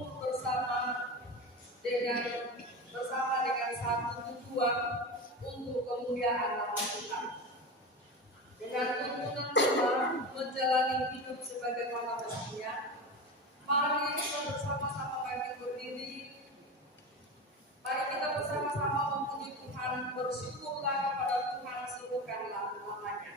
berkumpul bersama dengan satu tujuan untuk kemuliaan nama Tuhan. Dengan tuntunan Tuhan menjalani hidup sebagaimana mestinya, mari kita bersama-sama bangkit berdiri. Mari kita bersama-sama memuji Tuhan, bersyukurlah kepada Tuhan, sebutkanlah namanya.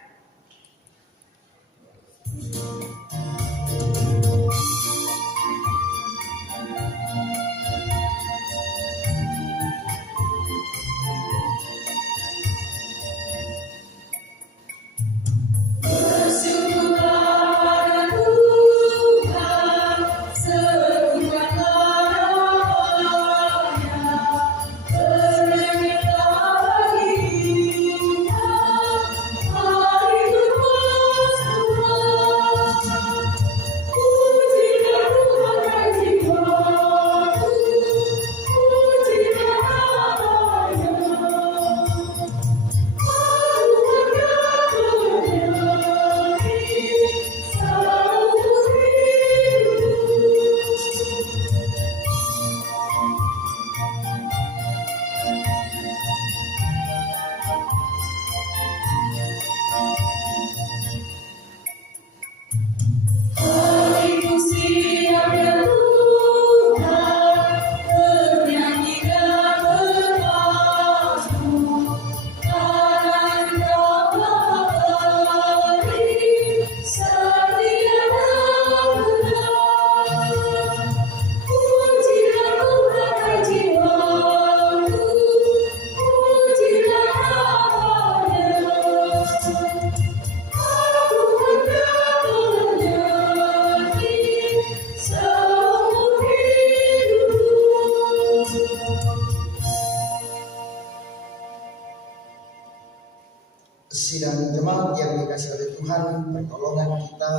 Sidang jemaat yang dikasih oleh Tuhan, pertolongan kita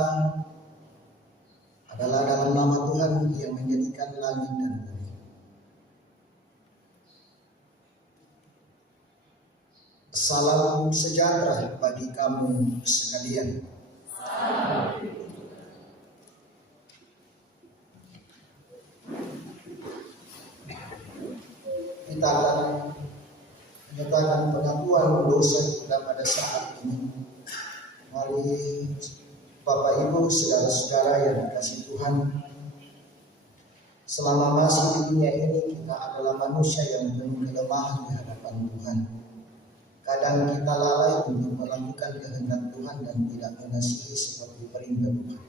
adalah dalam nama Tuhan yang menjadikan langit dan bumi. Salam sejahtera bagi kamu sekalian. Kita akan menyatakan pengakuan dosa kita pada saat ini. Mari Bapak Ibu, saudara-saudara yang dikasihi Tuhan, selama masih di dunia ini kita adalah manusia yang penuh kelemahan di hadapan Tuhan. Kadang kita lalai untuk melakukan kehendak Tuhan dan tidak mengasihi seperti perintah Tuhan.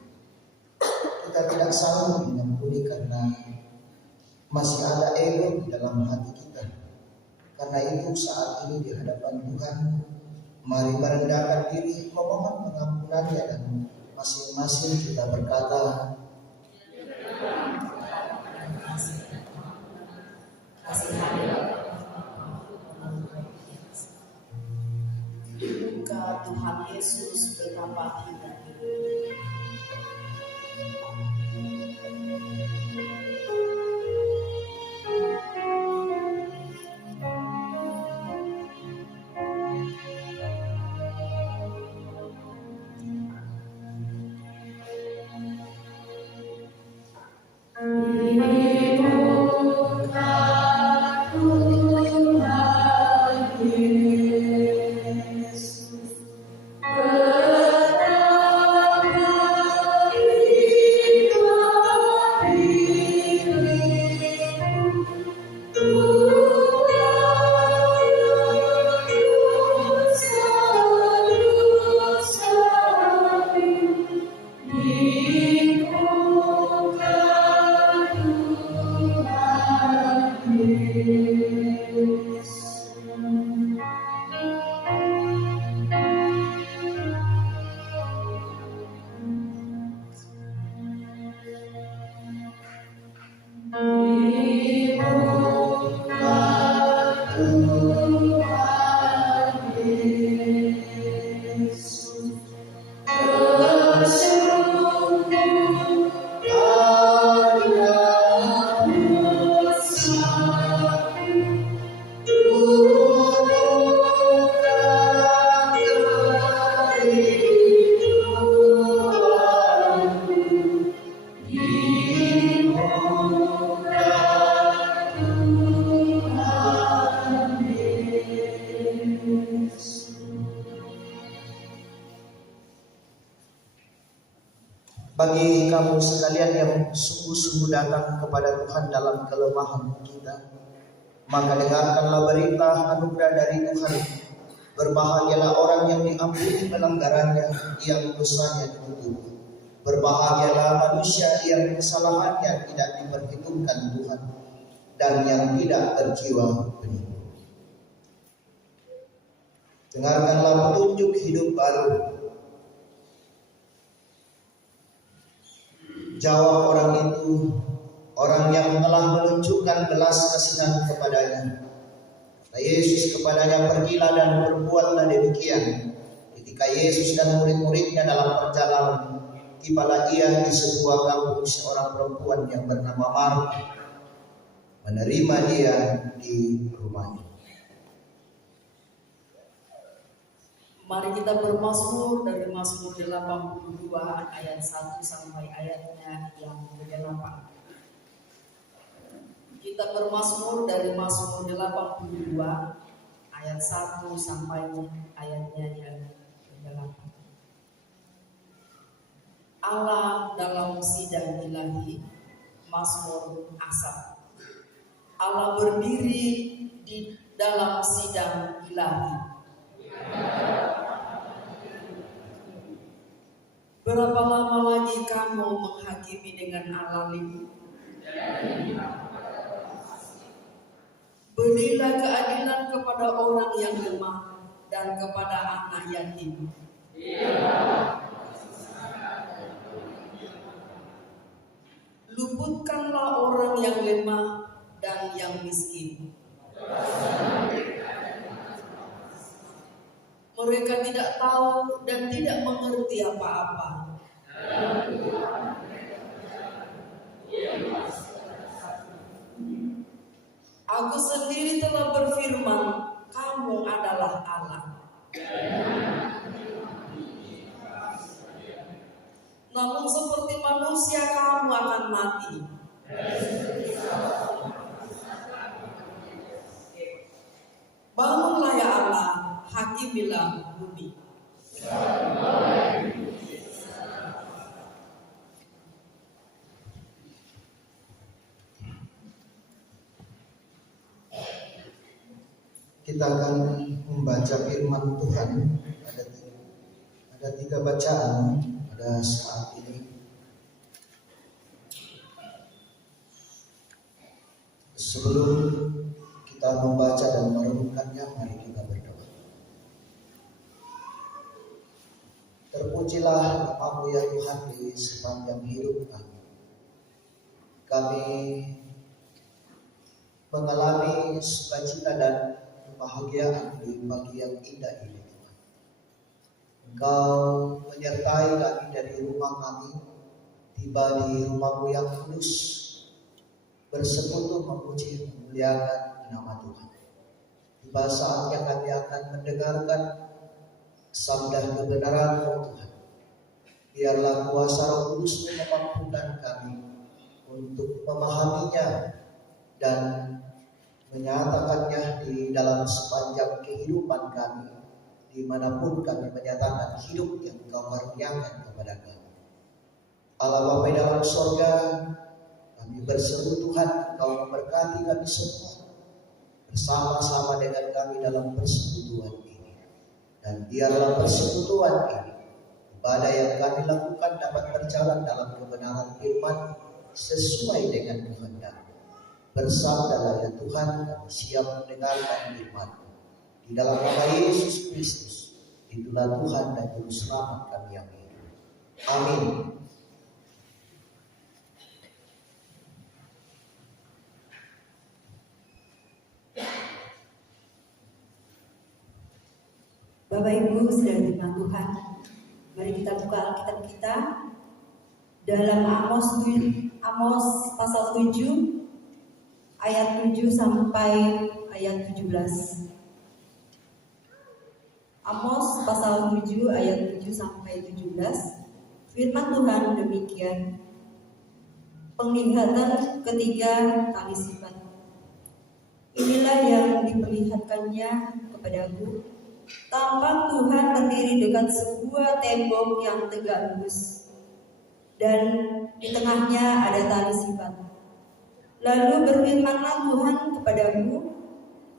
Kita tidak sanggup mengampuni karena masih ada ego di dalam hati kita. Karena itu saat ini di hadapan Tuhan, mari merendahkan diri, memohon pengampunannya, dan masing-masing kita berkata, Buka Tuhan Yesus betapa kita. Bagi kamu sekalian yang sungguh-sungguh datang kepada Tuhan dalam kelemahan kita, maka dengarkanlah berita anugerah dari Tuhan. Berbahagialah orang yang diampuni pelanggarannya, yang dosanya ditutup. Berbahagialah manusia yang kesalahannya tidak diperhitungkan Tuhan, dan yang tidak berjiwa penipu. Dengarkanlah petunjuk hidup baru. Jawab orang itu, orang yang telah menunjukkan belas kasihan kepadanya. Kata Yesus kepadanya, pergilah dan berbuatlah demikian. Ketika Yesus dan murid-muridnya dalam perjalanan, tibalah ia di sebuah kampung seorang perempuan yang bernama Marta, menerima dia di rumahnya. Mari kita bermazmur dari Mazmur 82 ayat 1 sampai ayatnya yang ke-8. Kita bermazmur dari Mazmur 82 ayat 1 sampai ayatnya yang ke-8. Allah dalam sidang ilahi, Mazmur Asaf. Allah berdiri di dalam sidang ilahi. Berapa lama lagi kamu menghakimi dengan alalim? Berilah keadilan kepada orang yang lemah dan kepada anak yatim. Luputkanlah orang yang lemah dan yang miskin. Mereka tidak tahu dan tidak mengerti apa-apa. Aku sendiri telah berfirman, kamu adalah Allah. Namun seperti manusia kamu akan mati. Bangunlah ya Allah, hakimilah bumi. Kita akan membaca firman Tuhan. Ada tiga bacaan pada saat ini. Sebelum kita membaca dan merenungkannya, mari kita berdoa. Terpujilah nama-Mu ya Tuhan di sepanjang hidup kami. Kami mengalami sukacita dan kebahagiaan di pagi yang indah ini, Tuhan. Engkau menyertai kami dari rumah kami, tiba di rumah-Mu yang kudus, bersekutu memuji memuliakan nama Tuhan. Tiba saatnya kami akan mendengarkan sabda kebenaran Tuhan. Biarlah kuasa Roh Kudus memampukan kami untuk memahaminya dan menyatakannya di dalam sepanjang kehidupan kami, dimanapun kami menyatakan hidup yang Engkau karuniakan kepada kami. Allah Bapa dalam surga, kami berseru Tuhan, Engkau memberkati kami semua bersama-sama dengan kami dalam persekutuan ini. Dan biarlah persekutuan ini, ibadah yang kami lakukan dapat berjalan dalam kebenaran firman sesuai dengan kehendak. Bersabdalah ya Tuhan, kami siap mendengarkan firman. Di dalam nama Yesus Kristus, itulah Tuhan dan Juru Selamat kami yang hidup. Amin. Bapak Ibu saudara firman Tuhan, mari kita buka Alkitab kita dalam Amos pasal 7 ayat 7 sampai ayat 17. Amos pasal 7 ayat 7 sampai 17. Firman Tuhan demikian. Penglihatan ketiga kali sifat. Inilah yang diperlihatkannya kepadaku. Tampak Tuhan berdiri dekat sebuah tembok yang tegak lurus. dan di tengahnya ada tali sipat. Lalu berfirmanlah Tuhan kepadaku,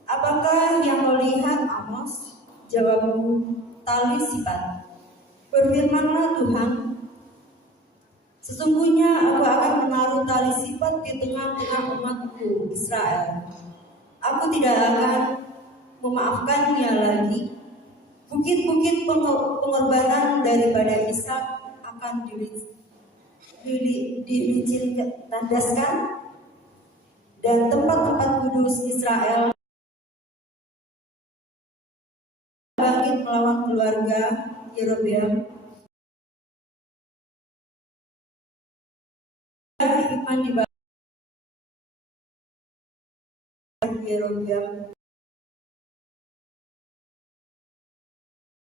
apakah yang kau lihat, Amos? Jawabku, tali sipat. Berfirmanlah Tuhan, sesungguhnya aku akan menaruh tali sipat di tengah-tengah umatku Israel. Aku tidak akan memaafkannya lagi. Bukit-bukit pengorbanan daripada Ishak akan dilicin-tandaskan, dan tempat-tempat kudus Israel bangkit melawan keluarga Yerobeam. Iman di bawah Yerobeam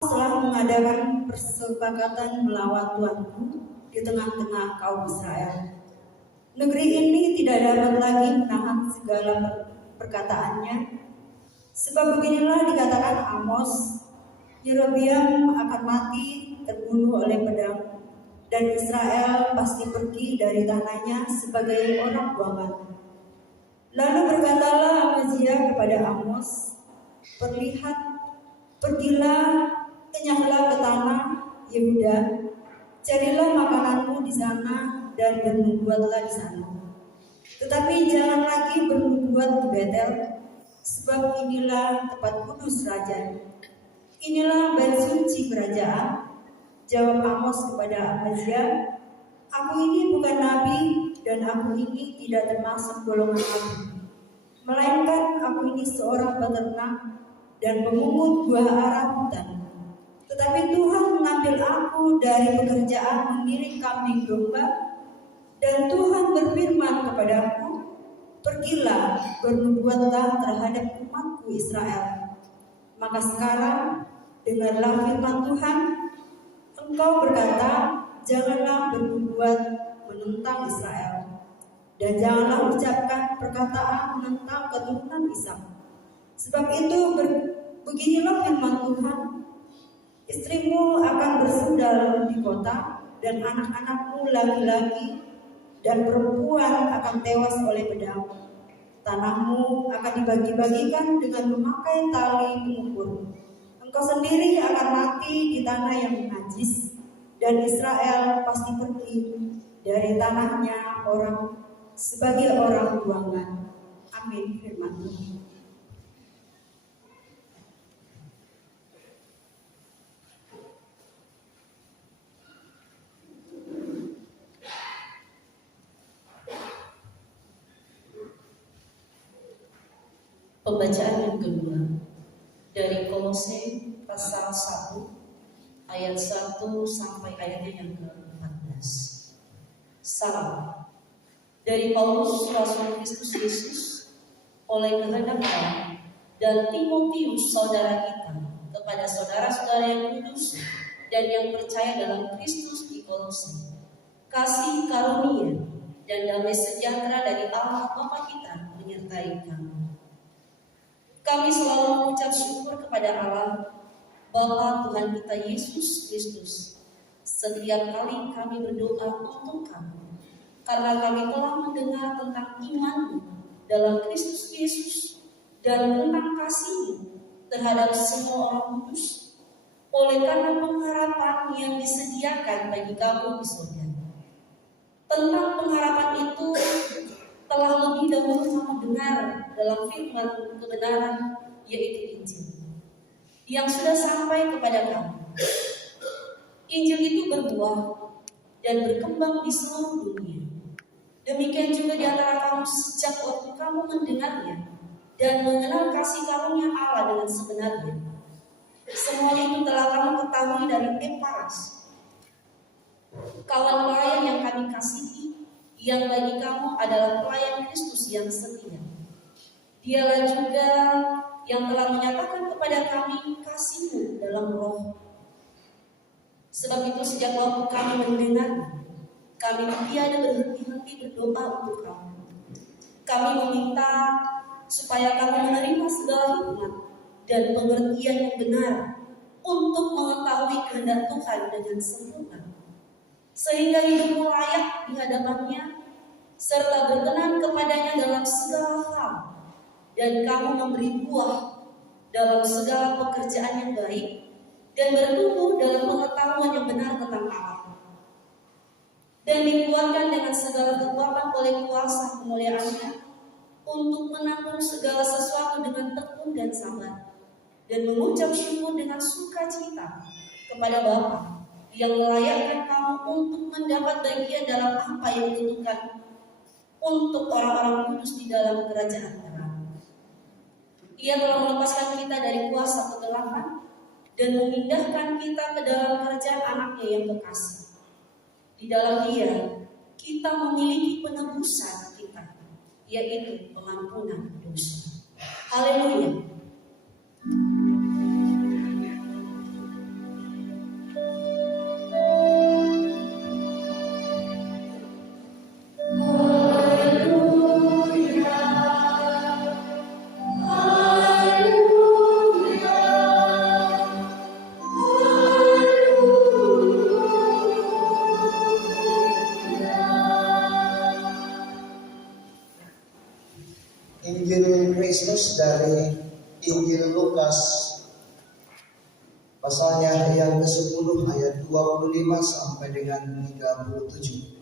telah mengadakan persepakatan melawan Tuhanku di tengah-tengah kaum Israel. Negeri ini tidak dapat lagi menahan segala perkataannya. Sebab beginilah dikatakan Amos, Yerobeam akan mati terbunuh oleh pedang, dan Israel pasti pergi dari tanahnya sebagai orang buangan. Lalu berkatalah Amazia kepada Amos, pergilah, kenyahlah ke tanah Yehuda, carilah makananmu di sana dan bernubuatlah di sana. Tetapi jangan lagi bernubuat di Betel, sebab inilah tempat kudus raja. Inilah bait suci kerajaan. Jawab Amos kepada Amazia, aku ini bukan nabi dan aku ini tidak termasuk golongan nabi, melainkan aku ini seorang peternak dan pemungut buah ara hutan. Tetapi Tuhan mengambil aku dari pekerjaan mengiring kambing domba, dan Tuhan berfirman kepadaku, pergilah, bernubuatlah terhadap umatku Israel. Maka sekarang dengarlah firman Tuhan. Engkau berkata, janganlah bernubuat menentang Israel, dan janganlah ucapkan perkataan menentang keturunan Ishak. Sebab itu beginilah firman Tuhan, istrimu akan bersandar di kota, dan anak-anakmu laki-laki dan perempuan akan tewas oleh pedang. Tanahmu akan dibagi-bagikan dengan memakai tali pengukur. Engkau sendiri akan mati di tanah yang najis, dan Israel pasti pergi dari tanahnya sebagai orang buangan. Amin. Firman Tuhan. Pembacaan yang kedua dari Kolose pasal 1 ayat 1 sampai ayatnya yang ke-14. Salam dari Paulus, Rasul Kristus Yesus, oleh kehendak Allah, dan Timotius saudara kita, kepada saudara-saudara yang kudus dan yang percaya dalam Kristus di Kolose. Kasih karunia dan damai sejahtera dari Allah Bapa kita menyertai kamu. Kami selalu mengucap syukur kepada Allah, Bapa Tuhan kita Yesus Kristus, setiap kali kami berdoa untuk kamu, karena kami telah mendengar tentang iman dalam Kristus Yesus dan tentang kasih terhadap semua orang kudus, oleh karena pengharapan yang disediakan bagi kamu di surga. Tentang pengharapan itu telah lebih dahulu kamu dengar dalam firman kebenaran, yaitu Injil, yang sudah sampai kepada kamu. Injil itu berbuah dan berkembang di seluruh dunia. Demikian juga di antara kamu sejak waktu kamu mendengarnya dan mengenal kasih karunia Allah dengan sebenarnya. Semuanya itu telah kamu ketahui dari Epaphras, kawan pelayan yang kami kasihi, yang bagi kamu adalah pelayan Kristus yang setia. Dialah juga yang telah menyatakan kepada kami kasih-Mu dalam roh. Sebab itu sejak waktu kami mendengar, kami tiada berhenti-henti berdoa untuk kamu. Kami meminta supaya kamu menerima segala hikmat dan pengertian yang benar untuk mengetahui kehendak Tuhan dengan sempurna. sehingga hidupmu layak di hadapannya, serta berkenan kepadanya dalam segala hal, dan kamu memberi buah dalam segala pekerjaan yang baik, dan bertumbuh dalam pengetahuan yang benar tentang Allah, dan dikuatkan dengan segala kekuatan oleh kuasa kemuliaannya, untuk menanggung segala sesuatu dengan tekun dan sabar, dan mengucap syukur dengan sukacita kepada Bapa yang melayakkan kamu untuk mendapat bagian dalam apa yang ditentukan untuk orang-orang kudus di dalam kerajaan terang. Ia telah melepaskan kita dari kuasa kegelapan dan memindahkan kita ke dalam kerajaan anaknya yang kekasih. Di dalam Dia kita memiliki penebusan kita, yaitu pengampunan dosa. Haleluya. Injil Kristus dari Injil Lukas pasalnya yang ke-10 ayat 25 sampai dengan 37.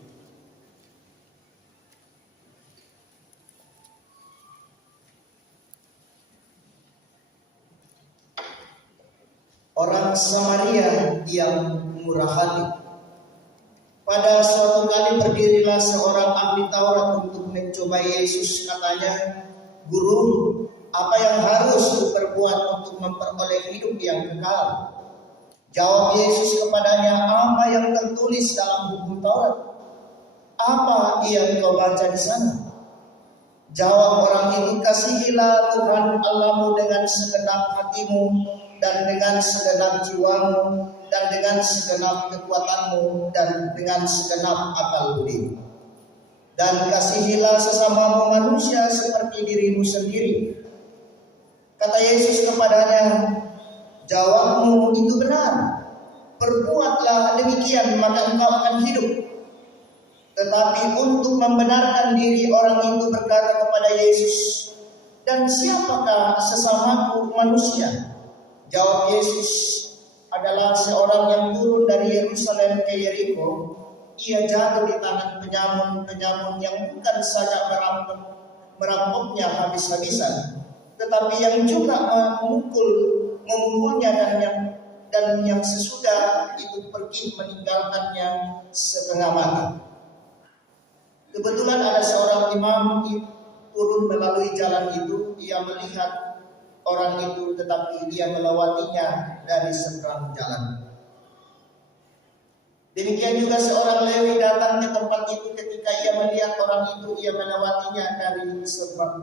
Orang Samaria yang murah hati. Pada suatu kali berdirilah seorang ahli Taurat untuk mencobai Yesus. Katanya, "Guru, apa yang harus kuperbuat untuk memperoleh hidup yang kekal?" Jawab Yesus kepadanya, "Apa yang tertulis dalam hukum Taurat? Apa yang kau baca di sana?" Jawab orang itu, "Kasihilah Tuhan Allahmu dengan segenap hatimu, dan dengan segenap jiwamu, dan dengan segenap kekuatanmu, dan dengan segenap akal budimu. Dan kasihilah sesamamu manusia seperti dirimu sendiri." Kata Yesus kepadanya, "Jawabmu itu benar. Perbuatlah demikian, maka engkau akan hidup." Tetapi untuk membenarkan diri, orang itu berkata kepada Yesus, "Dan siapakah sesamaku manusia?" Jawab Yesus, "Adalah seorang yang turun dari Yerusalem ke Yeriko. Ia jatuh di tangan penyamun yang bukan saja merampoknya habis-habisan, tetapi yang juga memukulnya dan yang sesudah itu pergi meninggalkannya setengah mati. Kebetulan ada seorang imam turun melalui jalan itu. Ia melihat orang itu, tetapi dia melewatinya dari seberang jalan. Demikian juga seorang Lewi datang ke tempat itu. Ketika ia melihat orang itu, ia melewatinya dari seberang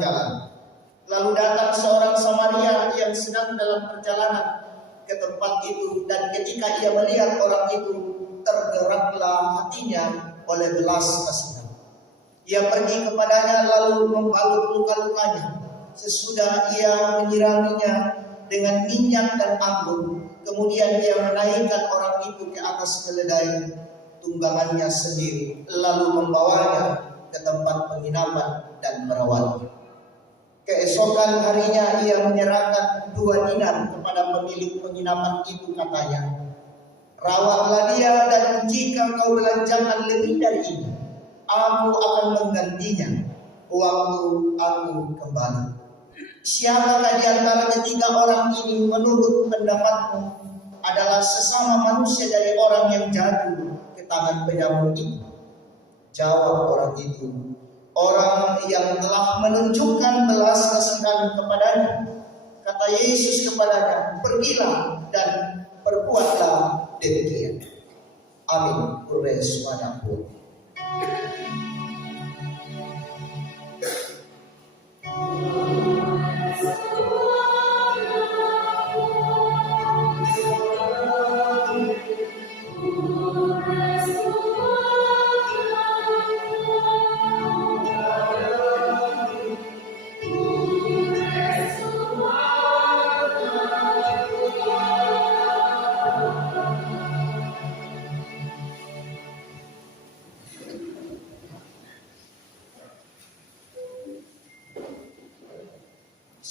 jalan. Lalu datang seorang Samaria yang sedang dalam perjalanan ke tempat itu, dan ketika ia melihat orang itu, tergeraklah hatinya oleh belas kasihan. Ia pergi kepadanya lalu membalut luka-lukanya. Sesudah ia menyiraminya dengan minyak dan anggur, kemudian ia menaikkan orang itu ke atas keledai tunggangannya sendiri, lalu membawanya ke tempat penginapan dan merawatnya. Keesokan harinya ia menyerahkan 2 dinar kepada pemilik penginapan itu. Katanya, "Rawatlah dia, dan jika kau belanjakan lebih dari ini, aku akan menggantinya waktu aku kembali." Siapakah di antara ketiga orang ini menurut pendapatmu adalah sesama manusia dari orang yang jatuh ke tangan penyamun itu? Jawab orang itu, "Orang yang telah menunjukkan belas kasihan kepadanya." Kata Yesus kepadanya, "Pergilah dan perbuatlah demikian." Amin. Kures padaku.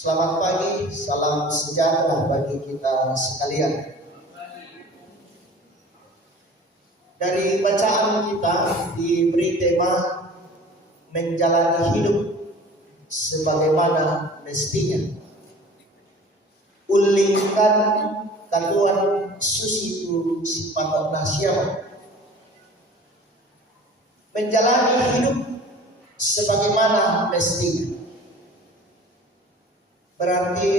Selamat pagi, salam sejahtera bagi kita sekalian. Dari bacaan kita diberi tema menjalani hidup sebagaimana mestinya. Ulingkan katuan susitu sipatokna siapa. Menjalani hidup sebagaimana mestinya. Berarti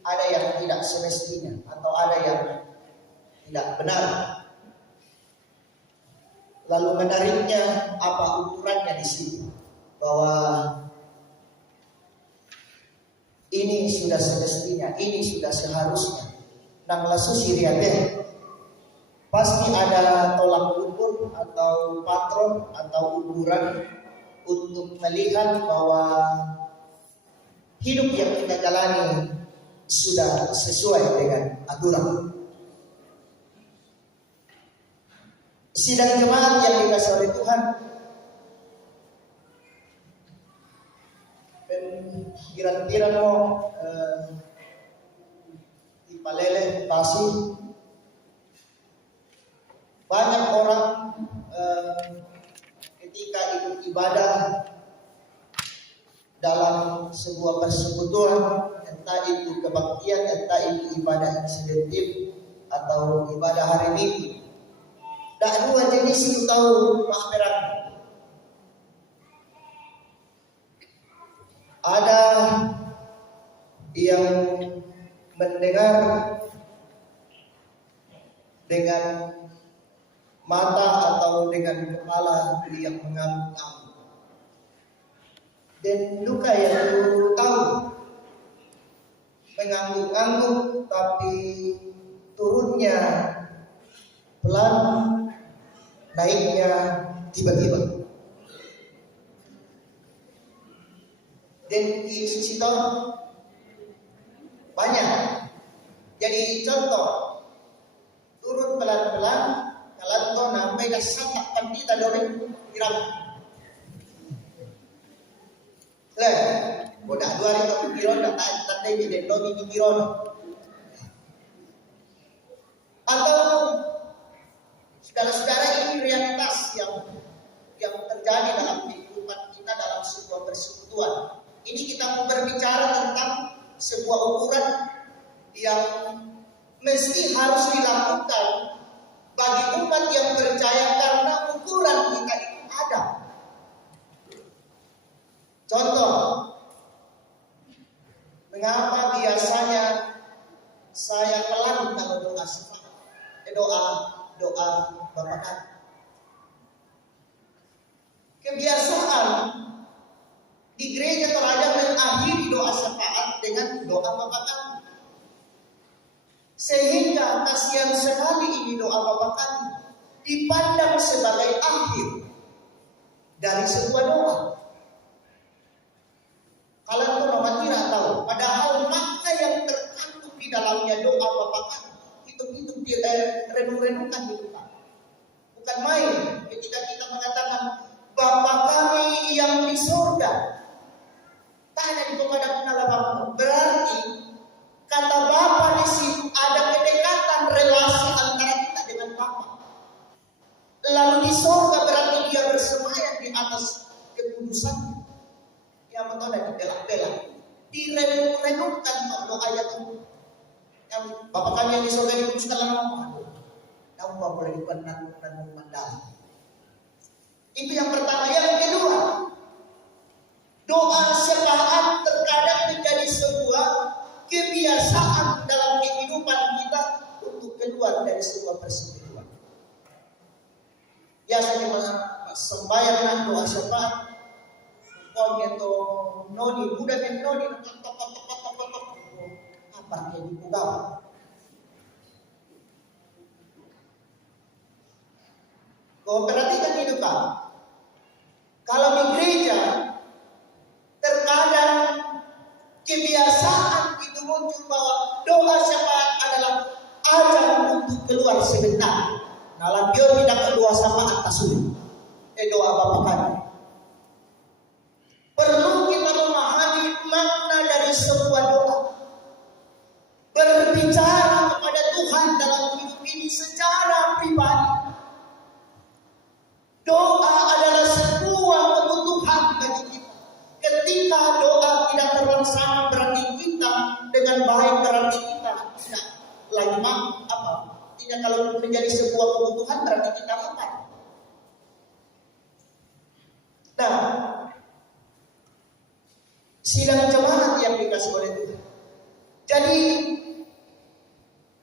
ada yang tidak semestinya atau ada yang tidak benar. Lalu menariknya apa ukurannya di situ? Bahwa ini sudah semestinya, ini sudah seharusnya. Nang lasu siriate. Pasti ada tolak ukur atau patron atau ukuran untuk melihat bahwa hidup yang kita jalani sudah sesuai dengan aturan. Sidang jemaat yang dikasih oleh Tuhan, kira-kira mau di Palele, Tasik, banyak orang ketika ikut ibadah dalam sebuah persekutuan, entah itu kebaktian, entah itu ibadah insidentif atau ibadah hari Minggu. Dak dua jenis itu tahu makmeran. Ada yang mendengar dengan mata atau dengan kepala yang mengangguk. Dan luka yang tahu mengangguk-angguk tapi turunnya pelan, naiknya tiba-tiba. Dan di situ banyak. Jadi contoh, turun pelan-pelan, kalau kau nampai dah satak pandita doreng irang. Bodak dua hari ke pikiran dah tandai jadi logi pikiran. Atau saudara-saudara, ini realitas yang terjadi dalam kehidupan kita dalam sebuah persekutuan. Ini kita mau berbicara tentang sebuah ukuran yang mesti harus dilakukan bagi umat yang percaya karena ukuran kita itu ada. Contoh, mengapa biasanya saya pelan kalau doa syafaat, doa Bapakkan? Kebiasaan di gereja terkadang mengakhiri doa syafaat dengan doa Bapakkan, sehingga kasihan sekali ini doa Bapakkan dipandang sebagai akhir dari sebuah doa. Kalian tuh nama tidak tahu, padahal makna yang terkandung di dalamnya doa Bapakkan itu renung-renungkan di kita. Bukan main ketika kita mengatakan Bapa kami yang di surga, tak ada di kepada penalabanmu. Berarti kata Bapa di situ ada kedekatan relasi antara kita dengan Bapa. Lalu di surga berarti dia bersemayam di atas kekudusan. Yang betul dan dibelak-belak, direnung-renungkan doa yang Bapa kami yang di surga dikuduskan nama. Kamu mau boleh dipandang mandala. Itu yang pertama. Yang kedua, doa syafaat terkadang menjadi sebuah kebiasaan dalam kehidupan kita untuk keluar dari sebuah persekutuan. Biasanya sembahyang doa syafaat. Pokoknya to noni budak yang noni apa yang dipugaw. Kau perhatikan itu kan? Kalau di gereja terkadang kebiasaan itu muncul bahwa doa syafaat adalah ajang untuk keluar sebentar. Kalau dia tidak kedua syafaat tasawuf, doa Bapakkan. Perlu kita memahami makna dari sebuah Artinya kalau menjadi sebuah kebutuhan berarti kita makan. Nah, sidang jemaat yang dikasih oleh Tuhan. Jadi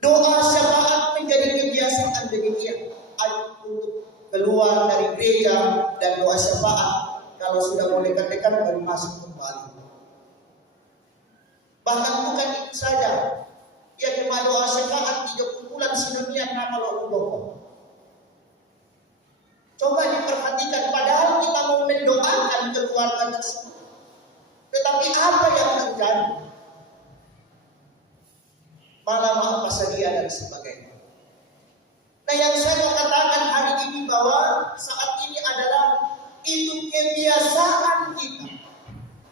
doa syafaat menjadi kebiasaan demikian. Untuk keluar dari gereja dan doa syafaat kalau sudah mau dekat-dekat baru masuk kembali. Bahkan bukan itu saja, ya cuma doa syafaat 3 bulan sinonian nama loh. Coba diperhatikan, padahal kita mau mendoakan keluarga tersebut, tetapi apa yang terjadi? Malah apa saja dan sebagainya. Nah, yang saya mau katakan hari ini bahwa saat ini adalah itu kebiasaan kita.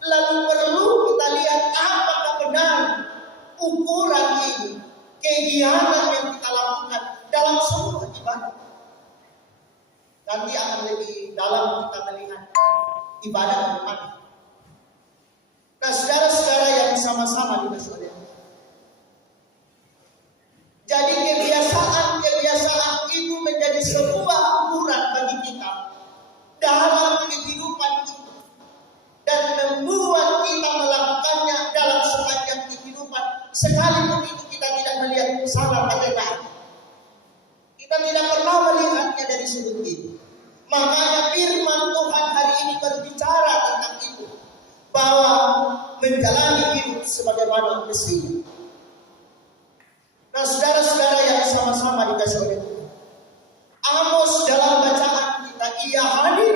Lalu perlu kita lihat apakah benar ukuran ini, kegiatan yang kita lakukan dalam sebuah ibadah. Nanti akan lebih dalam kita melihat ibadah bagaimana. Nah, saudara-saudara yang sama-sama dikasih oleh Allah. Jadi kebiasaan itu menjadi sebuah ukuran bagi kita dalam kehidupan kita dan membuat kita melakukannya dalam sepanjang kehidupan, sekalipun itu kita tidak melihat salah kata. Kita tidak pernah melihatnya dari sudut itu. Makanya firman Tuhan hari ini berbicara tentang itu, bahwa menjalani hidup sebagaimana mestinya. Nah, saudara-saudara yang sama-sama dikasih oleh Tuhan, Amos dalam bacaan kita, ia hadir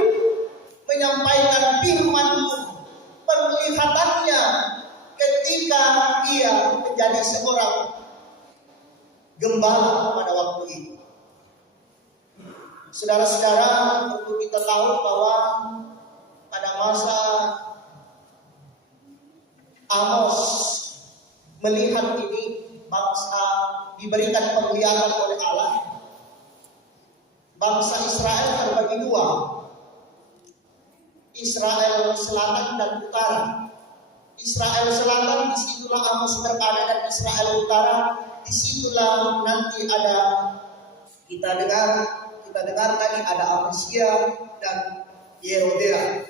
menyampaikan firman Tuhan. Penglihatannya ketika ia menjadi seorang gembala pada waktu itu. Saudara-saudara, perlu kita tahu bahwa pada masa Amos melihat ini, bangsa diberikan penglihatan oleh Allah. Bangsa Israel terbagi 2. Israel Selatan dan Utara. Israel Selatan disitulah Amos berada, dan Israel Utara disitulah nanti ada kita dengar tadi ada Amasia dan Yerobeam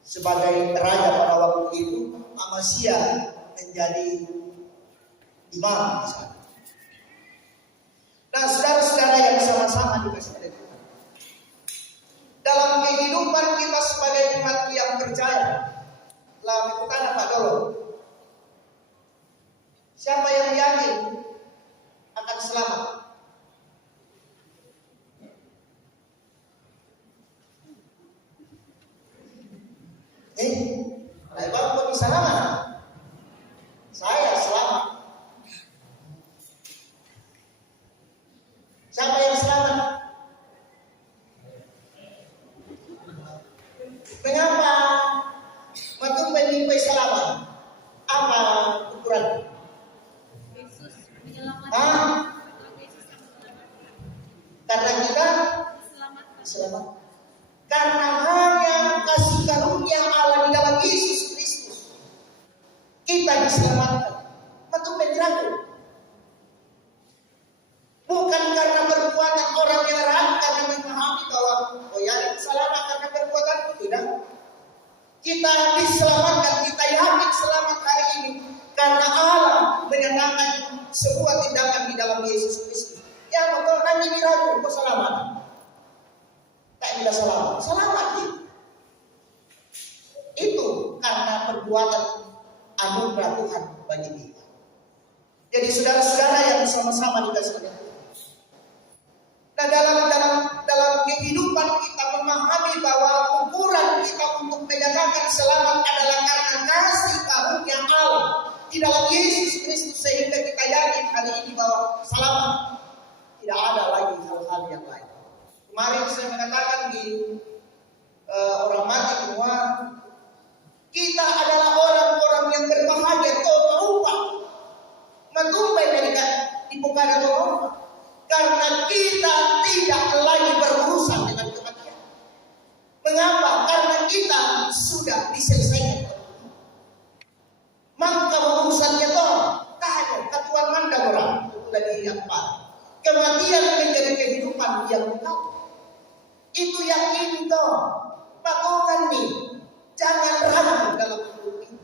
sebagai raja pada waktu itu. Amasia menjadi imam di sana. Nah, saudara-saudara yang sama-sama dikasih oleh Tuhan, dalam kehidupan kita sebagai umat yang percaya, lah kita Pak Dolo, siapa yang yakin akan selamat? Bapak kok bisa selamat? Saya selamat. Siapa yang selamat? Mengapa waktu menimpai selamat? Apa ukuran? Yesus menyelamatkan. Karena kita selamat. Karena hanya kasih karunia Allah di dalam Yesus Kristus kita diselamatkan. Waktu menjaga. Bukan karena perbuatan orang yang ragu karena memahami bahwa ya selamat karena perbuatan, tidak. Kita diselamatkan, kita yakin selamat hari ini karena Allah menyatakan sebuah tindakan di dalam Yesus Kristus. Ya, kalau nanti diragu, kok selamat? Tak tidak selamat, selamat gitu. Itu karena perbuatan anugerah Tuhan bagi kita. Jadi saudara-saudara yang sama-sama dikasih oleh Tuhan. Nah, dalam kehidupan kita memahami bahwa ukuran kita untuk menyatakan selamat adalah karena kasih karunia Allah di dalam Yesus Kristus, sehingga kita yakin hari ini bahwa selamat, tidak ada lagi hal-hal yang lain. Kemarin saya mengatakan di orang mati semua, kita adalah orang-orang yang berbahagia total upah. Matumpai mereka dibuka total, karena kita tidak lagi berurusan dengan kematian. Mengapa? Karena kita sudah diselesaikan. Maka urusannya toh, kaya ketuan mandang orang itu lagi apa? kematian menjadi kehidupan yang kekal. Itu yakin toh. Lakukan nih. Jangan ragu dalam hidup ini.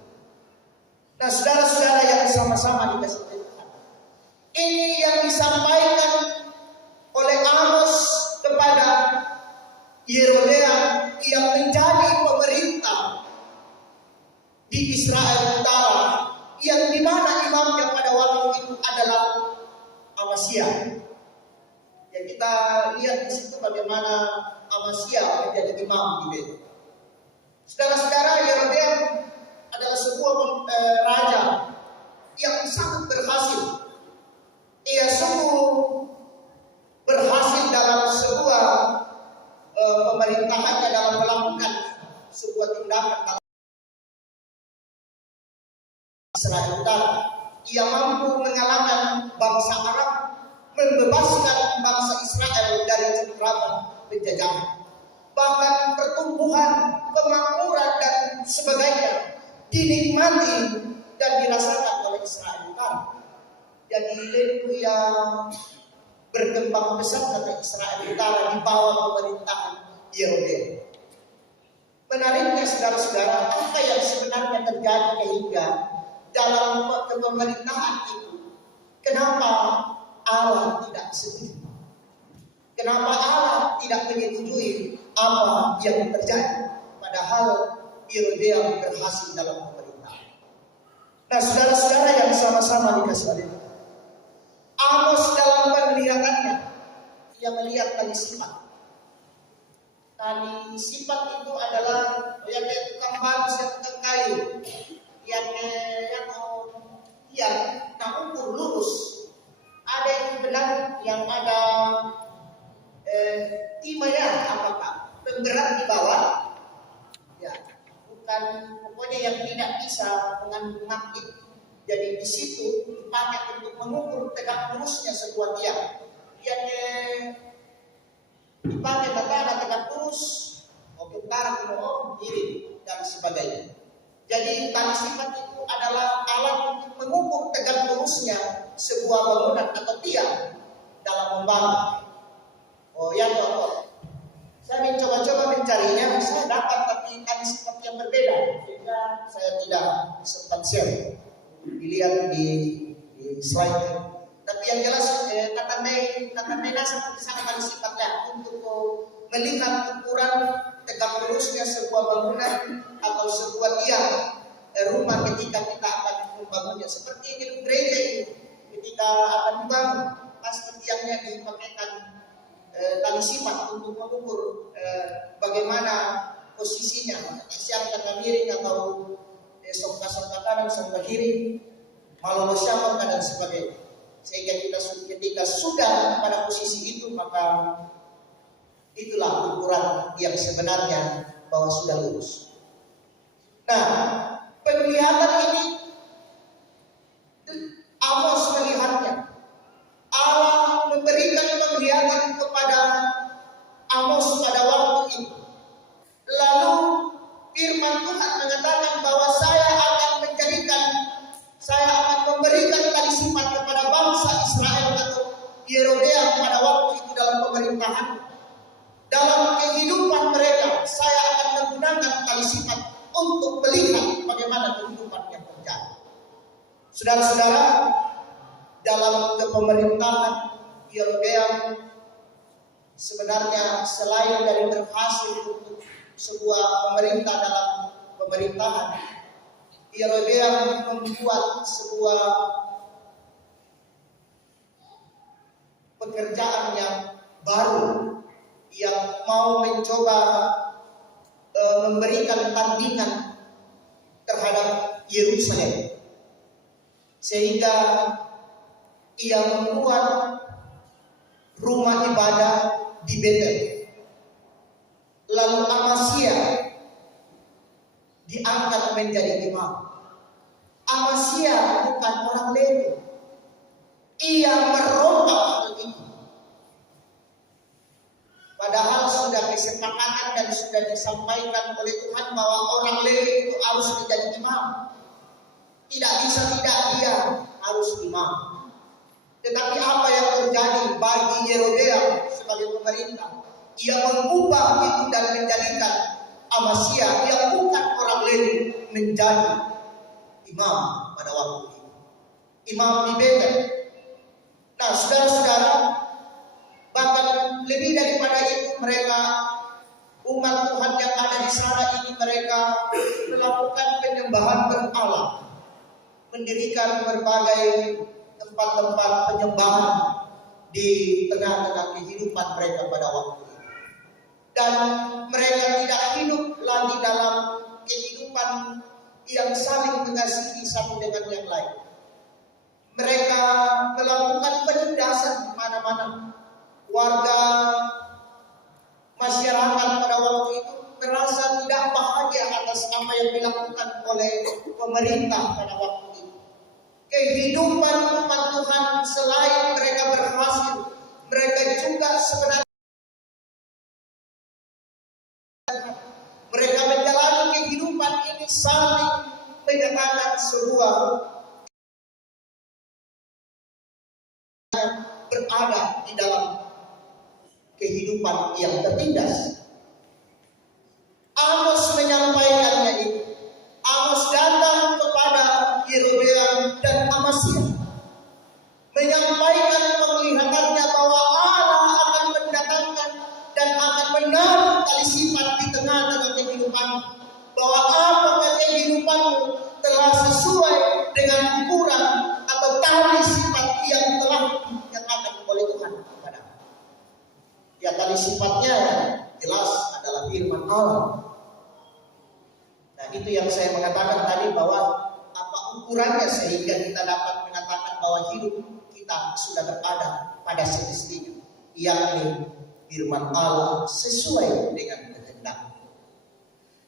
Nah, saudara-saudara yang sama-sama dikasih Tuhan, ini yang disampaikan oleh Amos kepada Yerobeam yang menjadi pemerintah di Israel Utara, yang dimana imamnya pada waktu itu adalah Amasya. Ya, kita lihat di situ bagaimana Amasya menjadi imam di Betel. Saudara-saudara, Yerobeam adalah sebuah raja yang sangat berhasil. Ia sungguh berhasil dalam sebuah pemerintahannya dalam melakukan sebuah tindakan dalam Israel Utara. Ia mampu mengalahkan bangsa Arab, membebaskan bangsa Israel dari cengkeraman penjajahan. Bahkan pertumbuhan, kemakmuran dan sebagainya dinikmati dan dirasakan oleh Israel Utara. Jadi itu yang berkembang pesat kata Israel Utara di bawah pemerintahan Yerobeam. Menariknya saudara-saudara, apa yang sebenarnya terjadi hingga dalam pemerintahan itu? Kenapa Allah tidak setuju? Kenapa Allah tidak menyetujui apa yang terjadi? Padahal Yerobeam berhasil dalam pemerintahan. Nah, saudara-saudara yang sama-sama dikasih oleh Tuhan, Amos dalam penglihatannya, ia melihat tali sifat. Tali sifat itu adalah yang tukang batu, tukang kayu, yang ukur lurus. Ada yang benar, yang ada timanya apakah pemberat di bawah, ya bukan, pokoknya yang tidak bisa mengandung magnet. Jadi di situ dipakai untuk mengukur tegak lurusnya sebuah tiang. Yang dipakai bagaimana tegak lurus, ke utara, ke kiri dan sebagainya. Jadi tali sifat itu adalah alat untuk mengukur tegak lurusnya sebuah bangunan atau tiang dalam membangun. Oh ya Bapak, saya mencoba-coba mencarinya, saya dapat tapi tali sifat yang berbeda, sehingga saya tidak sempat share. Dilihat di slide. Tapi yang jelas kata Mena seperti sana tali sifatnya untuk melihat ukuran tegak lurusnya sebuah bangunan atau sebuah tiang rumah ketika kita akan membangunnya. Seperti gedung gereja ini ketika akan dibangun, pasti tiangnya dipakaikan tali sifat untuk mengukur bagaimana posisinya, siang kata miring atau songka kanan, songka kiri, malu syafaq dan sebagainya. Sehingga kita ketika sudah pada posisi itu, maka itulah ukuran yang sebenarnya bahwa sudah lurus. Nah, penglihatan ini Amos melihatnya. Allah memberikan penglihatan kepada Amos pada waktu itu. Lalu firman Tuhan mengatakan bahwa saya akan memberikan tali sifat kepada bangsa Israel atau Yerobeam pada waktu itu dalam pemerintahan. Dalam kehidupan mereka, saya akan menggunakan tali sifat untuk melihat bagaimana kehidupan yang terjadi. Saudara-saudara, dalam kepemerintahan Yerobeam sebenarnya selain dari berhasil untuk sebuah pemerintah dalam pemerintahan, Yerobeam membuat sebuah pekerjaan yang baru, yang mau mencoba memberikan tandingan terhadap Yerusalem, sehingga ia membuat rumah ibadah di Betel. Lalu Amasya diangkat menjadi imam. Amasya bukan orang Lewi. Ia merubah hal itu. Padahal sudah disepakatan dan sudah disampaikan oleh Tuhan bahwa orang Lewi itu harus menjadi imam. Tidak bisa tidak, dia harus imam. Tetapi apa yang terjadi bagi Yerobeam sebagai pemerintah? Ia mengubah itu dan menjadikan Amasya yang bukan orang Lewi menjadi imam pada waktu itu. Imam di Betel. Nah, saudara-saudara, bahkan lebih daripada itu, mereka umat Tuhan yang ada di sana ini, mereka melakukan penyembahan berhala, mendirikan berbagai tempat-tempat penyembahan di tengah-tengah kehidupan mereka pada waktu itu. Dan mereka tidak hidup lagi dalam kehidupan yang saling mengasihi satu dengan yang lain. Mereka melakukan penindasan di mana-mana. Warga masyarakat pada waktu itu merasa tidak bahagia atas apa yang dilakukan oleh pemerintah pada waktu itu. Kehidupan umat Tuhan selain mereka berhasil, mereka juga sebenarnya mereka menjalani kehidupan ini saling menyatakan sebuah berada di dalam kehidupan yang tertindas. Amos menyampaikannya itu. Amos datang kepada Yerobeam dan Amasya, menyampaikan penglihatannya bahwa Allah akan mendatangkan dan akan menaruh tali sifat di tengah-tengah kehidupan, bahwa apakah kehidupanmu telah sesuai dengan ukuran atau tali sifat yang telah dinyatakan oleh Tuhan kepada. Ya, tali sifatnya jelas adalah firman Allah. Nah, itu yang saya mengatakan tadi, bahwa apa ukurannya sehingga kita dapat mengatakan bahwa hidup kita sudah berada pada semestinya, yakni firman Allah sesuai dengan kehendak.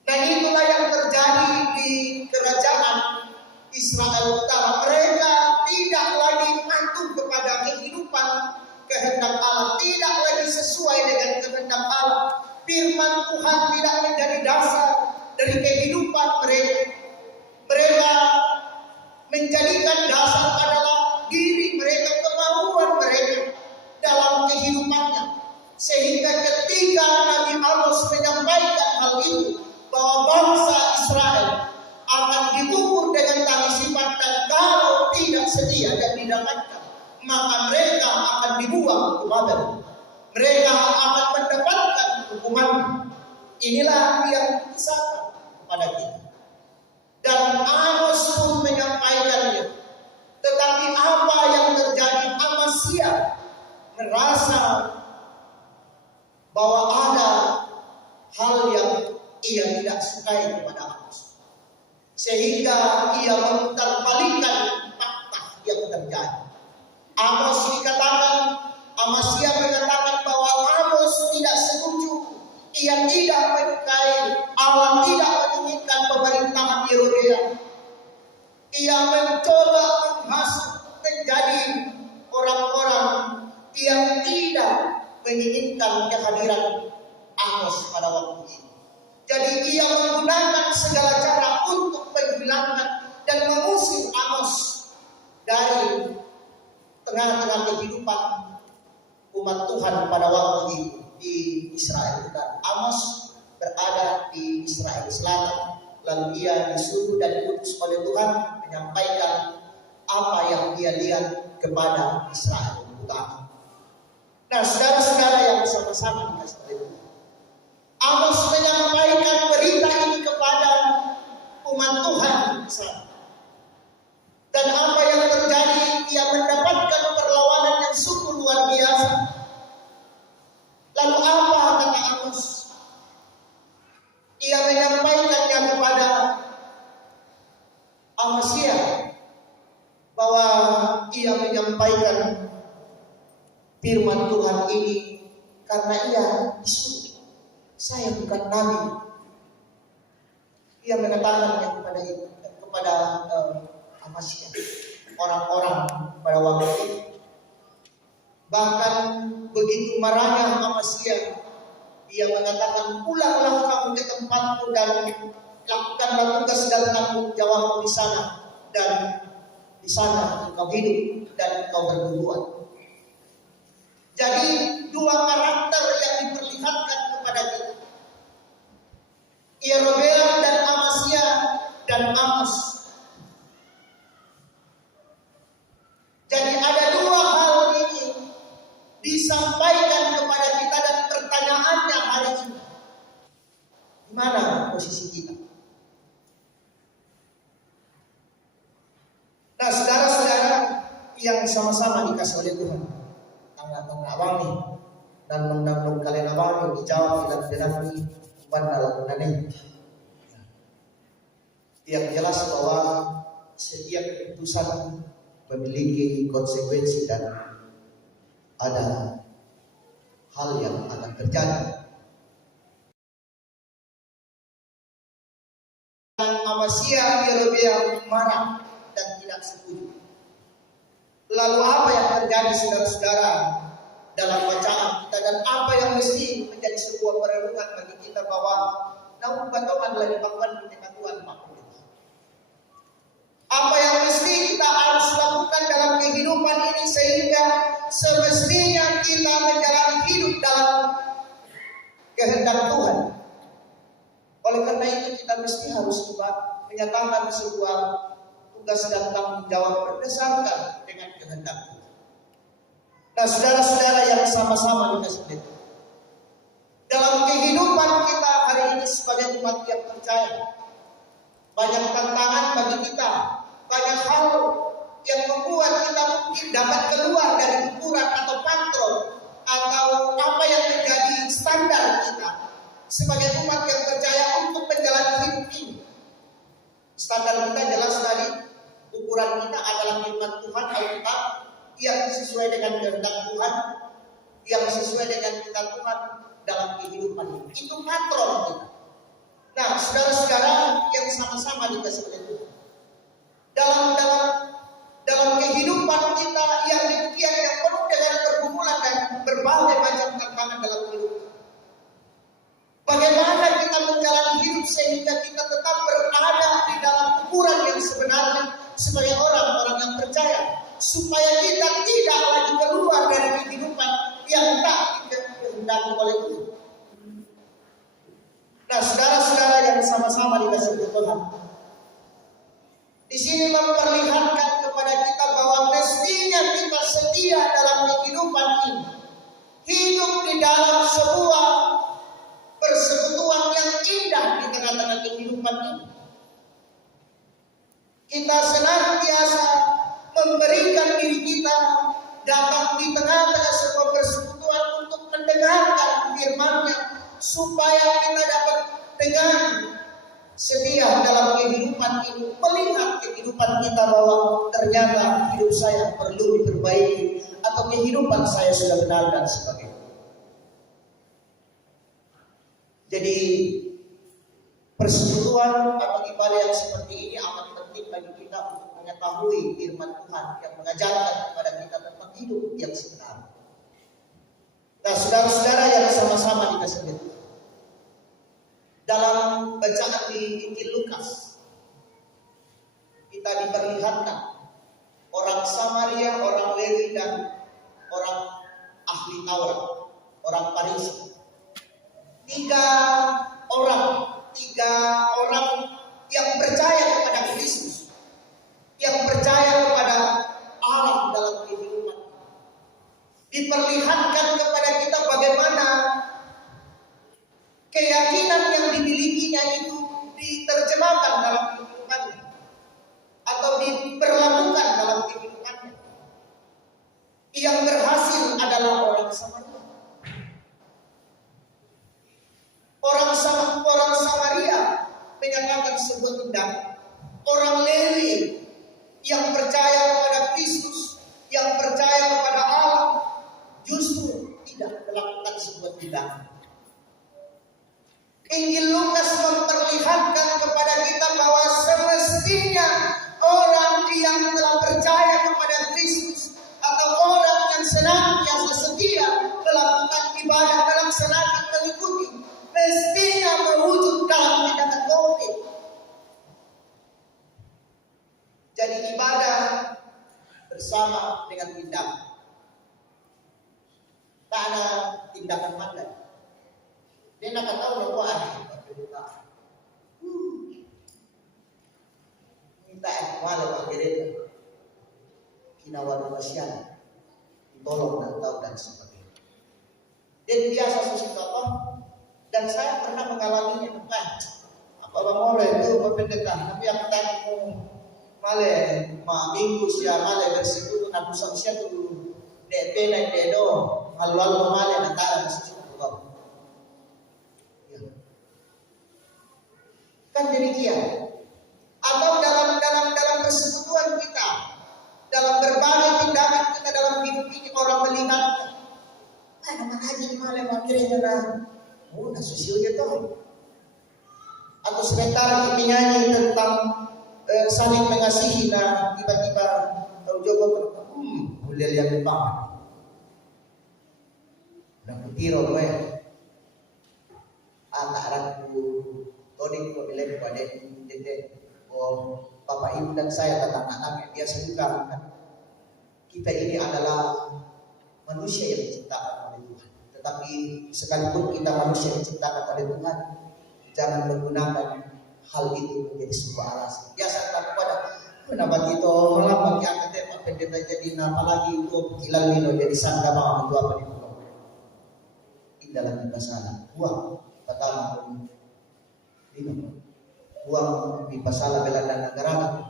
Dan itulah yang terjadi di kerajaan Israel Utara. Mereka tidak lagi patuh kepada kehidupan kehendak Allah, tidak lagi sesuai dengan kehendak Allah. Firman Tuhan tidak menjadi dasar dari kehidupan mereka. Mereka menjadikan dasar adalah diri mereka, kemauan mereka dalam kehidupannya. Sehingga ketika Nabi Amos menyampaikan hal itu, bahwa bangsa Israel akan diukur dengan tali sifat, dan kalau tidak setia dan didapatkan, maka mereka akan dibuang ke Babel. Mereka akan mendapatkan hukuman. Inilah yang disatakan kepada kita. Dan Amos pun menyampaikannya. Tetapi apa yang terjadi? Amasya merasa bahwa ada hal yang ia tidak sukai kepada Amos, sehingga ia memutarbalikkan fakta yang terjadi. Amos dikatakan, Amasya mengatakan bahwa Amos tidak setuju. Ia tidak menyukai, Allah tidak menginginkan pemerintahan Yerobeam. Ia mencoba menghasut menjadi orang-orang yang tidak menginginkan kehadiran Amos pada waktu itu. Jadi ia menggunakan segala cara untuk menghilangkan dan mengusir Amos dari tengah-tengah kehidupan umat Tuhan pada waktu itu di Israel. Dan Amos berada di Israel Selatan, lalu ia disuruh dan diutus oleh Tuhan menyampaikan apa yang dia lihat kepada Israel Utara. Nah, saudara-saudara yang bersama-sama dikasih oleh Tuhan, Amos menyampaikan berita ini kepada umat Tuhan di sana. Dan apa yang terjadi? Ia mendapatkan perlawanan yang sungguh luar biasa. Lalu apa kata Amos? Ia menyampaikannya kepada Amasya, bahwa ia menyampaikan firman Tuhan ini karena ia disuruh. Saya bukan nabi. Ia mengatakannya kepada Amasya, orang-orang pada waktu itu. Bahkan begitu marahnya Amasya, ia mengatakan, pulanglah kamu ke tempatmu dan lakukanlah tugas dan tanggung jawabmu di sana, dan di sana engkau hidup dan engkau bernubuat. Jadi dua karakter yang diperlihatkan kepada kita, Yerobeam dan Amasya dan Amos. Jadi ada dua hal ini disampaikan kepada kita, dan pertanyaannya hari ini, di mana posisi kita? Nah, saudara-saudara yang sama-sama dikasih oleh Tuhan, anak-anak wangi dan mendang kalian wangi dijawab bilang ini dalam ini. Yang jelas bahwa setiap keputusan memiliki konsekuensi dan ada hal yang akan terjadi. Amasya Yerobeam marah dan tidak setuju. Lalu apa yang terjadi saudara-saudara dalam bacaan kita, dan apa yang mesti menjadi sebuah perenungan bagi kita bahwa namun batong adalah dipakuan di tengah Tuhan Pak. Apa yang mesti kita harus lakukan dalam kehidupan ini sehingga semestinya kita menjalani hidup dalam kehendak Tuhan. Oleh karena itu kita mesti harus juga menyatakan sebuah tugas dan tanggung jawab berdasarkan dengan kehendak Tuhan. Nah, saudara-saudara yang sama-sama dikasih Tuhan, dalam kehidupan kita hari ini sebagai umat yang percaya, banyak tantangan bagi kita, banyak hal yang membuat kita mungkin dapat keluar dari ukuran atau patron atau apa yang menjadi standar kita sebagai umat yang percaya untuk menjalani hidup ini. Standar kita jelas tadi, ukuran kita adalah firman Tuhan Alkitab yang sesuai dengan kehendak Tuhan, yang sesuai dengan kitab Tuhan dalam kehidupan ini. Itu patron kita. Nah, saudara-saudara yang sama-sama dikasih oleh Tuhan, dalam kehidupan kita yang demikian, yang penuh dengan pergumulan dan berbagai macam tantangan dalam kehidupan, bagaimana kita menjalani hidup sehingga kita tetap berada di dalam ukuran yang sebenarnya sebagai orang-orang yang percaya, supaya kita tidak lagi keluar dari kehidupan yang tak dikehendaki oleh Tuhan. Nah, saudara-saudara yang sama-sama dikasih Tuhan, di sini memperlihatkan kepada kita bahwa mestinya kita setia dalam kehidupan ini, hidup di dalam sebuah persekutuan yang indah di tengah-tengah kehidupan ini. Kita senantiasa memberikan diri kita datang di tengah-tengah sebuah persekutuan untuk mendengarkan firman-Nya, supaya kita dapat dengan setia dalam kehidupan ini, melihat kehidupan kita bahwa ternyata hidup saya perlu diperbaiki, atau kehidupan saya sudah benar dan sebagainya. Jadi persekutuan atau ibadah yang seperti ini amat penting bagi kita untuk mengetahui firman Tuhan yang mengajarkan kepada kita tentang hidup yang sebenar. Nah, saudara-saudara yang sama-sama dikasih Tuhan, dalam bacaan di Injil Lukas kita diperlihatkan orang Samaria, orang Lewi, dan orang ahli Taurat, orang Farisi. Tiga orang yang percaya kepada Kristus, yang percaya kepada Allah dalam kehidupan. Diperlihatkan kepada kita bagaimana keyakinan yang dimilikinya itu diterjemahkan dalam kehidupannya atau diperlakukan dalam kehidupannya. Yang berhasil adalah orang Samaria. Orang Samaria menyatakan sebuah tindakan. Orang Lewi yang percaya kepada Kristus, yang percaya kepada Allah, justru tidak melakukan sebuah tindakan. Injil Lukas memperlihatkan kepada kita bahwa semestinya orang yang telah percaya kepada Kristus atau orang yang senantiasa setia melakukan ibadah dalam senantiasa mengikuti, mestinya mewujud dalam tindakan konkret. Jadi ibadah bersama dengan tindakan. ada tindakan mandai. Dia nak tahu bahwa ada minta wala akhirnya kinawan manusia tolong dan tahu dan sebagainya. Dan biasa sosial tokoh dan saya pernah mengalaminya. Apa bang itu berpendeta tapi yang tadi male minggu siang male bersikutu nak usah siang tu DP naik dedo lalu male natara sisi tokoh. Kan demikian. Atau dalam persekutuan kita, dalam berbagai tindakan kita dalam hidup ini orang melihatnya. Mana aja malah akhirnya na sosialnya tuh. Atau sementara kita nyanyi tentang saling mengasihi, nah tiba-tiba tahu Joko boleh lihat depan. Nah kutiro gue, aku Todi ko bilang kepada Bapak Ibu dan saya tentang anak yang biasa juga kan. Kita ini adalah manusia yang diciptakan oleh Tuhan. Tetapi sekalipun kita manusia yang diciptakan oleh Tuhan, jangan menggunakan hal itu menjadi sebuah alasan. Biasa kita kepada kenapa itu malah bagi akademik pendeta jadi apalagi itu kilang nino jadi sangka mau itu apa itu. Indah lagi masalah. Buang pertama uang di pasal bela dan negara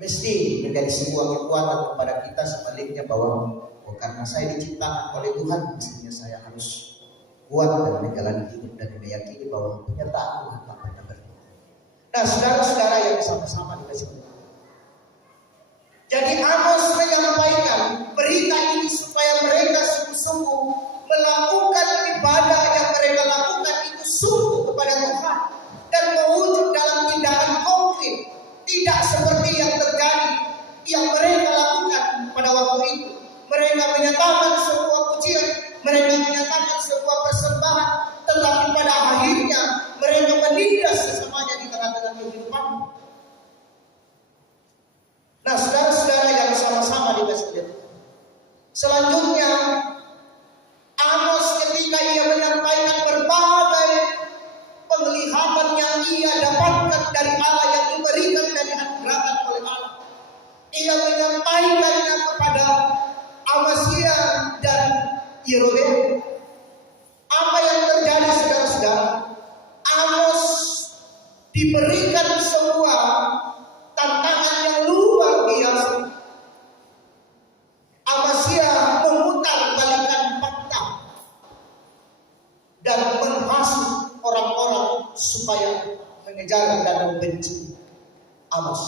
mesti menjadi sebuah kekuatan kepada kita sebaliknya bahwa karena saya diciptakan oleh Tuhan mestinya saya harus kuat dan menjalani hidup dan meyakini bahwa penyertaan Tuhan tak pernah berhenti. Nah saudara-saudara yang sama-sama dikasih Tuhan. Jadi Amos menyampaikan berita ini supaya mereka sungguh-sungguh melakukan ibadah yang mereka lakukan itu sungguh kepada Tuhan dan mewujud dalam tindakan konkret, tidak seperti yang terjadi yang mereka lakukan pada waktu itu. Mereka menyatakan sebuah pujian, mereka menyatakan sebuah persembahan, tetapi pada akhirnya mereka menindas sesamanya di tengah-tengah kehidupan. Nah, saudara-saudara yang sama-sama dikasih Tuhan. Selanjutnya Amos ketika ia menyampaikan berbagai penglihatan yang ia dapatkan dari Allah yang diberikan dari anugerah oleh Allah, ia menyampaikannya kepada Amasya dan Yerobeam. Apa yang terjadi saudara-saudara? Amos diberikan sebuah tantangan yang luar biasa. Amasya memutar balikan fakta dan menghasut orang-orang supaya mengejar dan membenci Amos.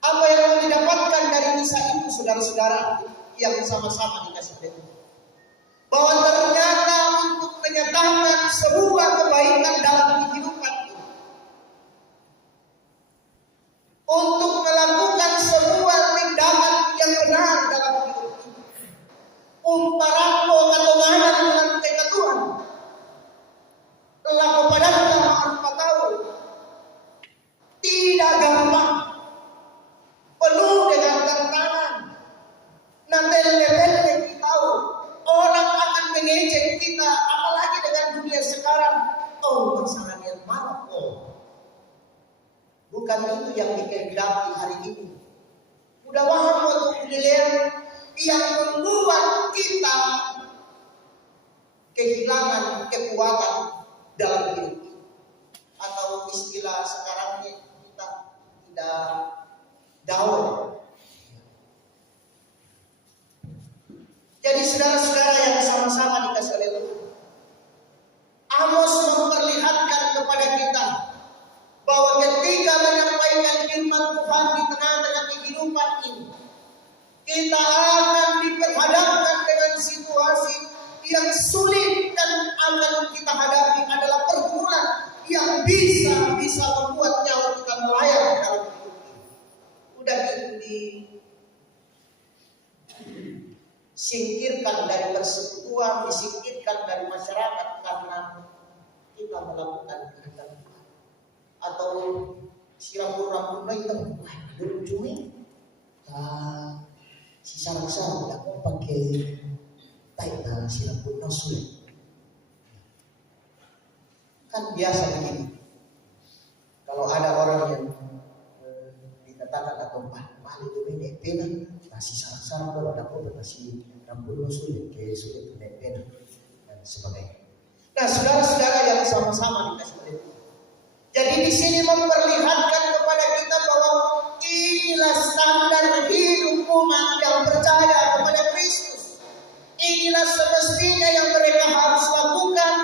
Apa yang didapatkan dari kisah itu saudara-saudara yang sama-sama dikasih Tuhan? Bahwa ternyata untuk menyatakan sebuah kebaikan dalam kehidupan ini, untuk melakukan sebuah tindakan yang benar dalam hidup ini, umparapo katotohanan dengan teka Tuhan, laku padanya apa tahu, tidak gampang, penuh dengan tantangan. Nanti levelnya kita tahu, orang akan mengejek kita, apalagi dengan dunia sekarang. Oh, pasangan yang marah, bukan itu yang dikehendaki hari ini. Udah paham untuk penilaian yang membuat kita kehilangan kekuatan dalam hidup ini. Atau istilah sekarang ini kita tidak down. Jadi saudara-saudara yang sama-sama dikasih oleh Tuhan, Amos memperlihatkan kepada kita bahwa ketika menyampaikan firman Tuhan di tengah-tengah kehidupan ini, kita akan diperhadapkan dengan situasi yang sulit dan akan kita hadapi adalah pergumulan yang bisa membuat nyawa kita melayang dalam hidup ini. Udah disingkirkan dari persekutuan, disingkirkan dari masyarakat karena kita melakukan kehendak Tuhan. Atau sirapur-rapurna itu lucu nih. si sarang-sarang tidak mau pakai taik dalam silang pun sulit. Kan biasa begini. Kalau ada orang yang dikatakan atau mahal itu ini pena, nasi sarang-sarang kalau ada apa nasi rambut sulit, kayak sulit punya pena dan sebagainya. Nah, saudara-saudara yang sama-sama dikasih oleh Tuhan. Jadi di sini memperlihatkan kepada kita bahwa inilah standar hidup umat yang percaya kepada Kristus. Inilah semestinya yang mereka harus lakukan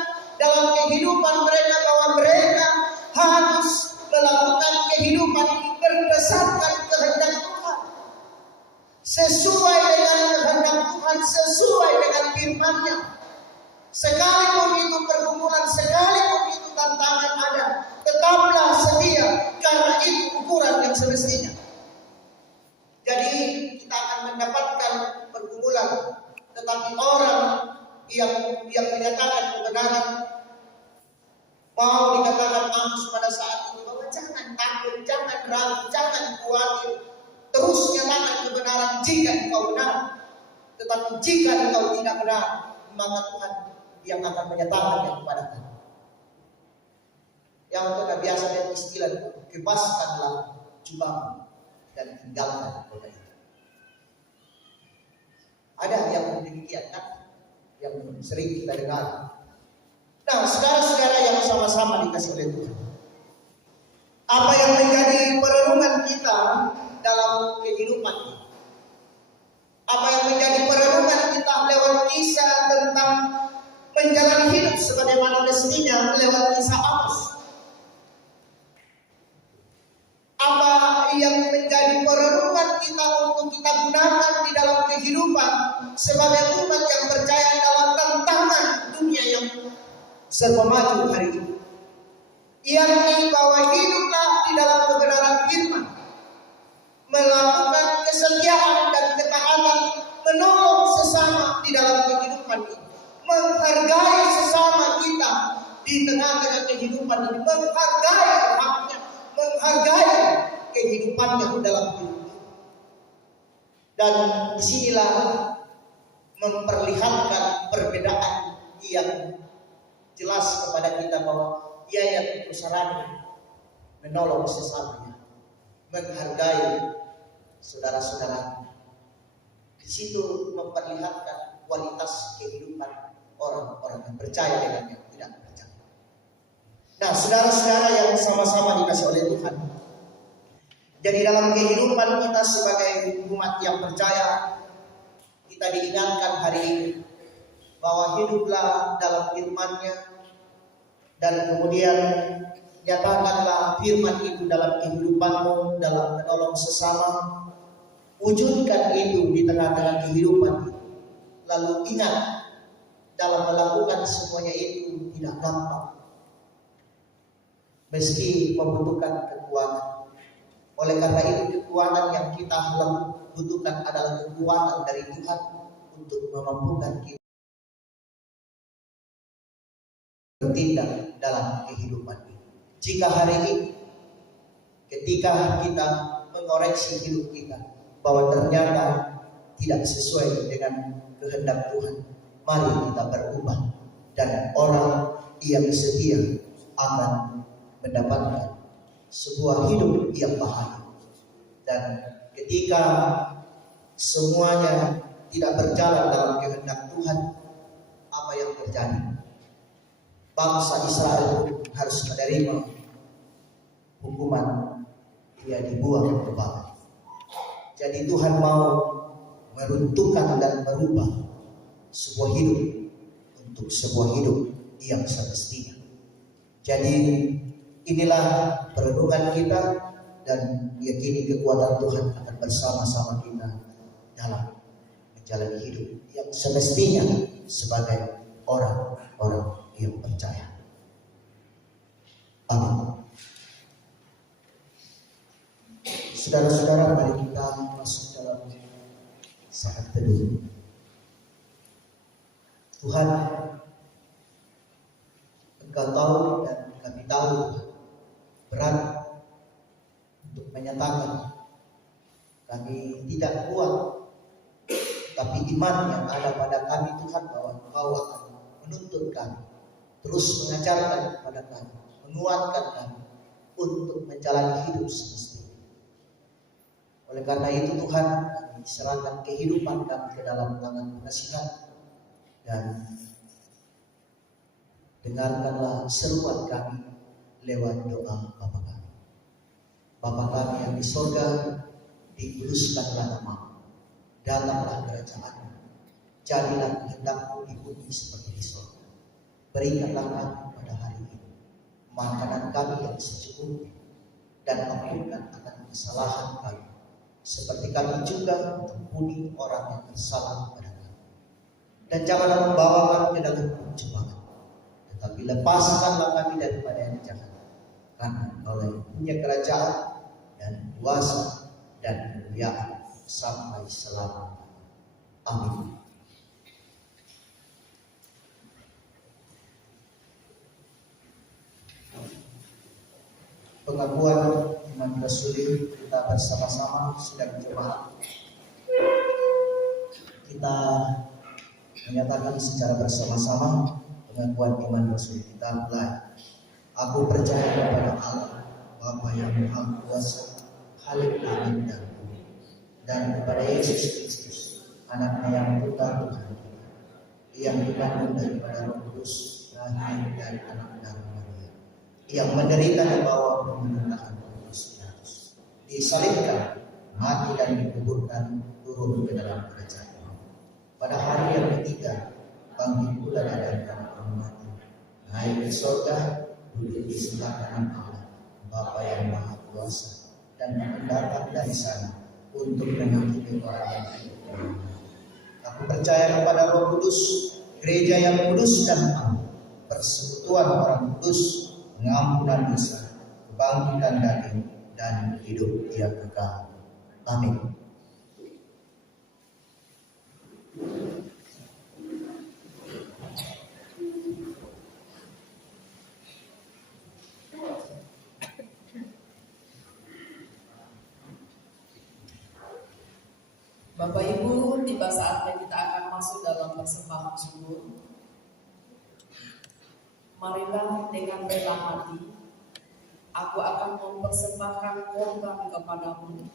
dalam kehidupan mereka, bahwa mereka harus melakukan kehidupan berdasarkan kehendak Tuhan, sesuai dengan kehendak Tuhan, sesuai dengan firman-Nya. Sekalipun itu pergumulan, sekalipun itu tantangan ada, tetaplah setia, karena itu ukuran yang semestinya. Jadi kita akan mendapatkan pergumulan, tetapi orang yang menyatakan kebenaran, mau dikatakan Amos pada saat ini bahwa jangan takut, jangan ragu, jangan khawatir, terus nyatakan kebenaran jika engkau benar. Tetapi jika engkau tidak benar, maka Tuhan yang akan menyatakannya kepada kamu. Yang kita biasa dengan istilah, bebaskanlah jubamu dan tinggalkan kota itu. Ada yang demikian kan, yang sering kita dengar. Nah, saudara-saudara yang sama-sama dikasih oleh Tuhan, apa yang menjadi perenungan kita dalam kehidupan ini? Apa yang menjadi perenungan kita lewat kisah tentang menjalani hidup sebagaimana mestinya lewat kisah Amos? Apa yang menjadi perenungan kita untuk kita gunakan di dalam kehidupan sebagai umat yang percaya dalam tantangan dunia yang serba maju hari ini? Yakni bahwa hiduplah di dalam kebenaran firman, melakukan kesetiaan dan ketaatan, menolong sesama di dalam kehidupan ini, menghargai sesama kita di tengah-tengah kehidupan ini, menghargai haknya, menghargai kehidupannya dalam hidup ini. Dan disinilah memperlihatkan perbedaan yang jelas kepada kita bahwa ia yang berusaha menolong sesamanya, menghargai saudara-saudara. Di situ memperlihatkan kualitas kehidupan orang-orang yang percaya dengan yang tidak percaya. Nah, saudara-saudara yang sama-sama dikasih oleh Tuhan, jadi dalam kehidupan kita sebagai umat yang percaya, kita diingatkan hari ini bahwa hiduplah dalam firman-Nya, dan kemudian nyatakanlah firman itu dalam kehidupanmu, dalam menolong sesama. Wujudkan itu di tengah-tengah kehidupan. Lalu ingat, dalam melakukan semuanya itu tidak gampang, meski membutuhkan kekuatan. Oleh karena itu, kekuatan yang kita butuhkan adalah kekuatan dari Tuhan untuk memampukan kita bertindak dalam kehidupan ini. Jika hari ini ketika kita mengoreksi hidup kita bahwa ternyata tidak sesuai dengan kehendak Tuhan, mari kita berubah, dan orang yang setia akan mendapatkan sebuah hidup yang bahagia. Dan ketika semuanya tidak berjalan dalam kehendak Tuhan, apa yang terjadi? Bangsa Israel harus menerima hukuman, dia dibuang ke Babel. Jadi Tuhan mau meruntuhkan dan merubah sebuah hidup untuk sebuah hidup yang semestinya. Jadi inilah perenungan kita, dan yakini kekuatan Tuhan akan bersama-sama kita dalam menjalani hidup yang semestinya sebagai orang-orang yang percaya. Amin. Saudara-saudara, mari kita masuk dalam saat teduh. Tuhan, Engkau tahu dan kami tahu berat untuk menyatakan kami tidak kuat Tapi iman yang ada pada kami Tuhan, bahwa Engkau akan menuntun kami, terus mengajarkan kepada kami, menguatkan kami untuk menjalani hidup semestinya. Oleh karena itu Tuhan, kami serahkan kehidupan kami ke dalam tangan penasihat, dan dengarkanlah seruan kami lewat doa Bapa kami. Bapa kami yang di sorga, dikuduskanlah namamu, datanglah kerajaan-Mu, jadilah kehendak-Mu di bumi seperti di sorga. Berikanlah kami pada hari ini makanan kami yang secukupnya, dan ampunkan akan kesalahan kami, seperti kami juga mengampuni orang yang bersalah kepada kami. Dan janganlah membawa kami ke dalam pencobaan, tetapi lepaskanlah kami daripada yang jahat. Karena Engkau yang punya kerajaan dan kuasa dan kemuliaan sampai selama. Amin. Pengakuan iman rasuli kita bersama-sama sedang jemaat. Kita menyatakan secara bersama-sama pengakuan iman rasuli kita mulai. Aku percaya kepada Allah, Bapa yang Maha Kuasa, Khalik langit dan bumi, dan kepada Yesus Kristus, Anaknya yang putra Tuhan kita, yang dikandung daripada Roh Kudus, lahir dari anak darah Maria, yang menderita di bawah pemerintahan Pontius Pilatus, disalibkan, mati dan dikuburkan, turun ke dalam kerajaan. Pada hari yang ketiga, bangkit pula dari antara orang mati, naik ke surga, duduk di sebelah kanan Allah, Bapa yang Maha Kuasa, dan akan datang dari sana untuk menghakimi orang yang hidup. Aku percaya kepada Roh Kudus, gereja yang kudus dan aman, persekutuan orang kudus, pengampunan dosa, kebangkitan daging, dan hidup yang kekal. Amin. Bapak Ibu, tiba saatnya kita akan masuk dalam persembahan syukur. Marilah dengan rela hati, aku akan mempersembahkan korban kepadamu,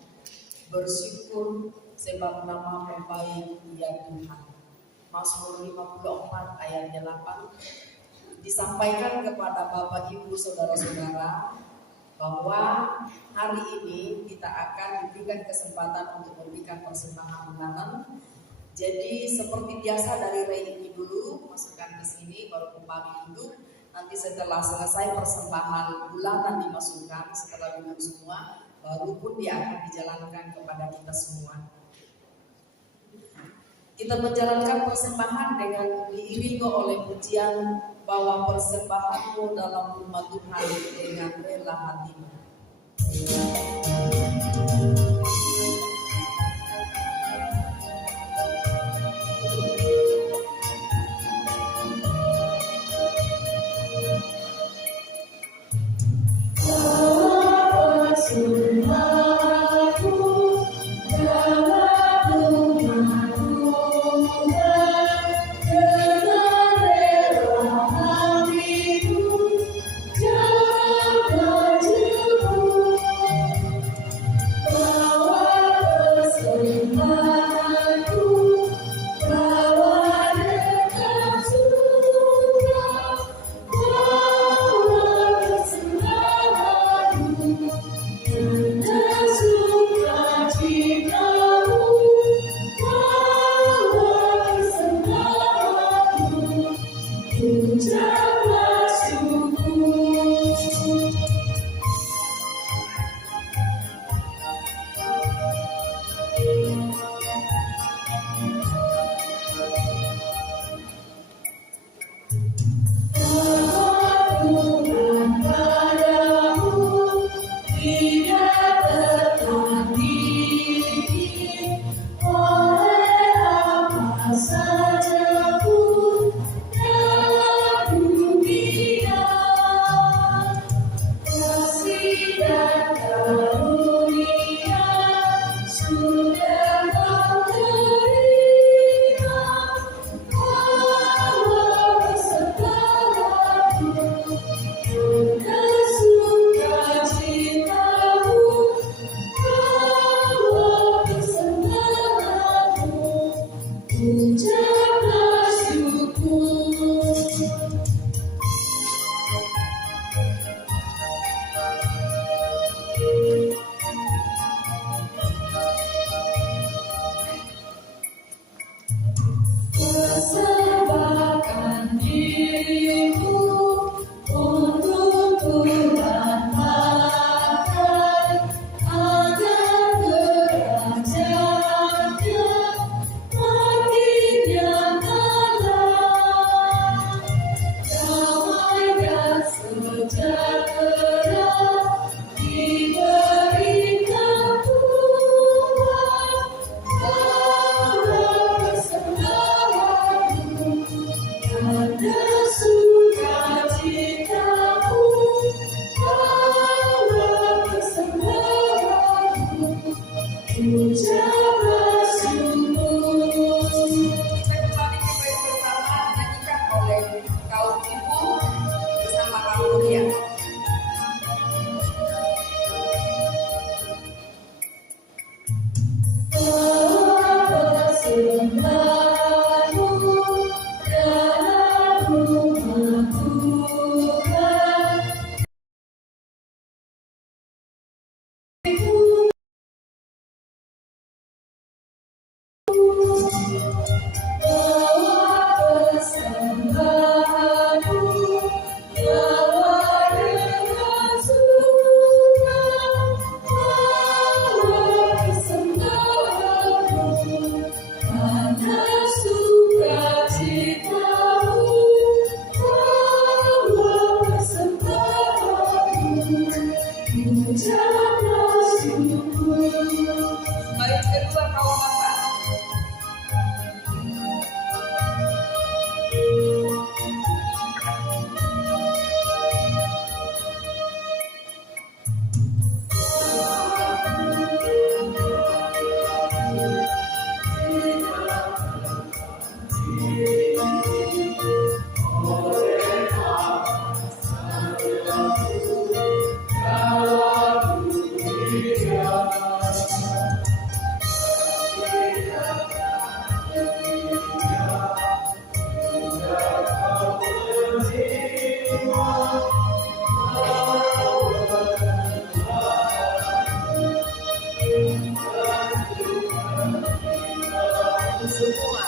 bersyukur sebab nama-Mu baik ya Tuhan. Mazmur 54 ayatnya 8 disampaikan kepada Bapak Ibu saudara-saudara bahwa hari ini kita akan diberikan kesempatan untuk memberikan persembahan bulanan. Jadi seperti biasa dari rei ini dulu masukkan ke sini, baru kembali duduk. Nanti setelah selesai persembahan bulanan dimasukkan, setelah duduk semua, baru pun dia akan dijalankan kepada kita semua. Kita menjalankan persembahan dengan diiringi oleh pujian, bawa persembahanmu dalam rumah Tuhan dengan rela hatimu. Oh Semua.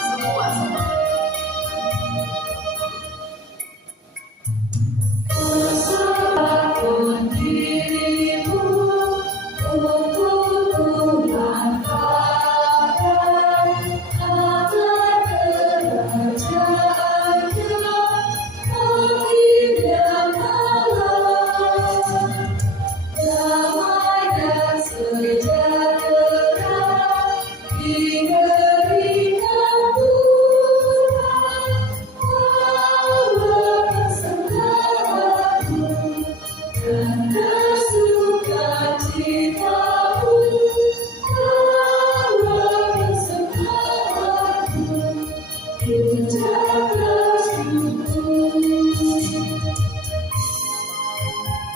Semua sama.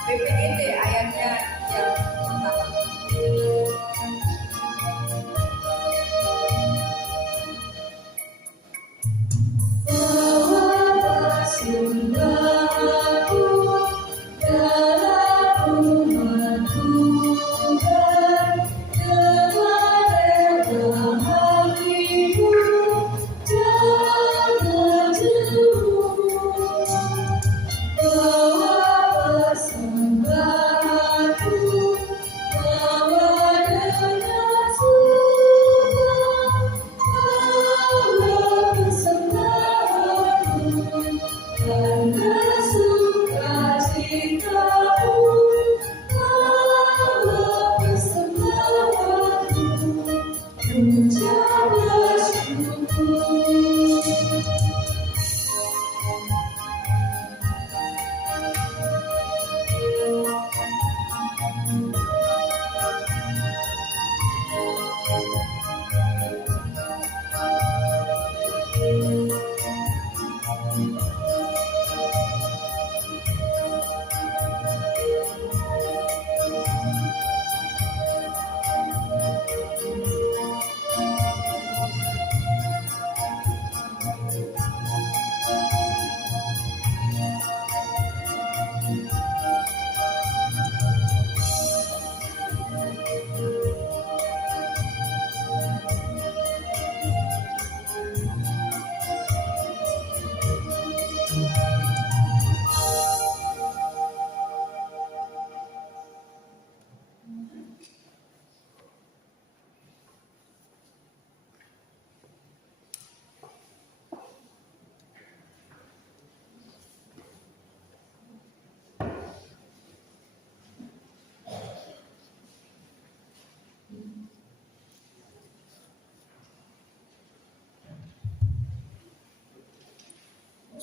PPGT ayatnya yang pertama.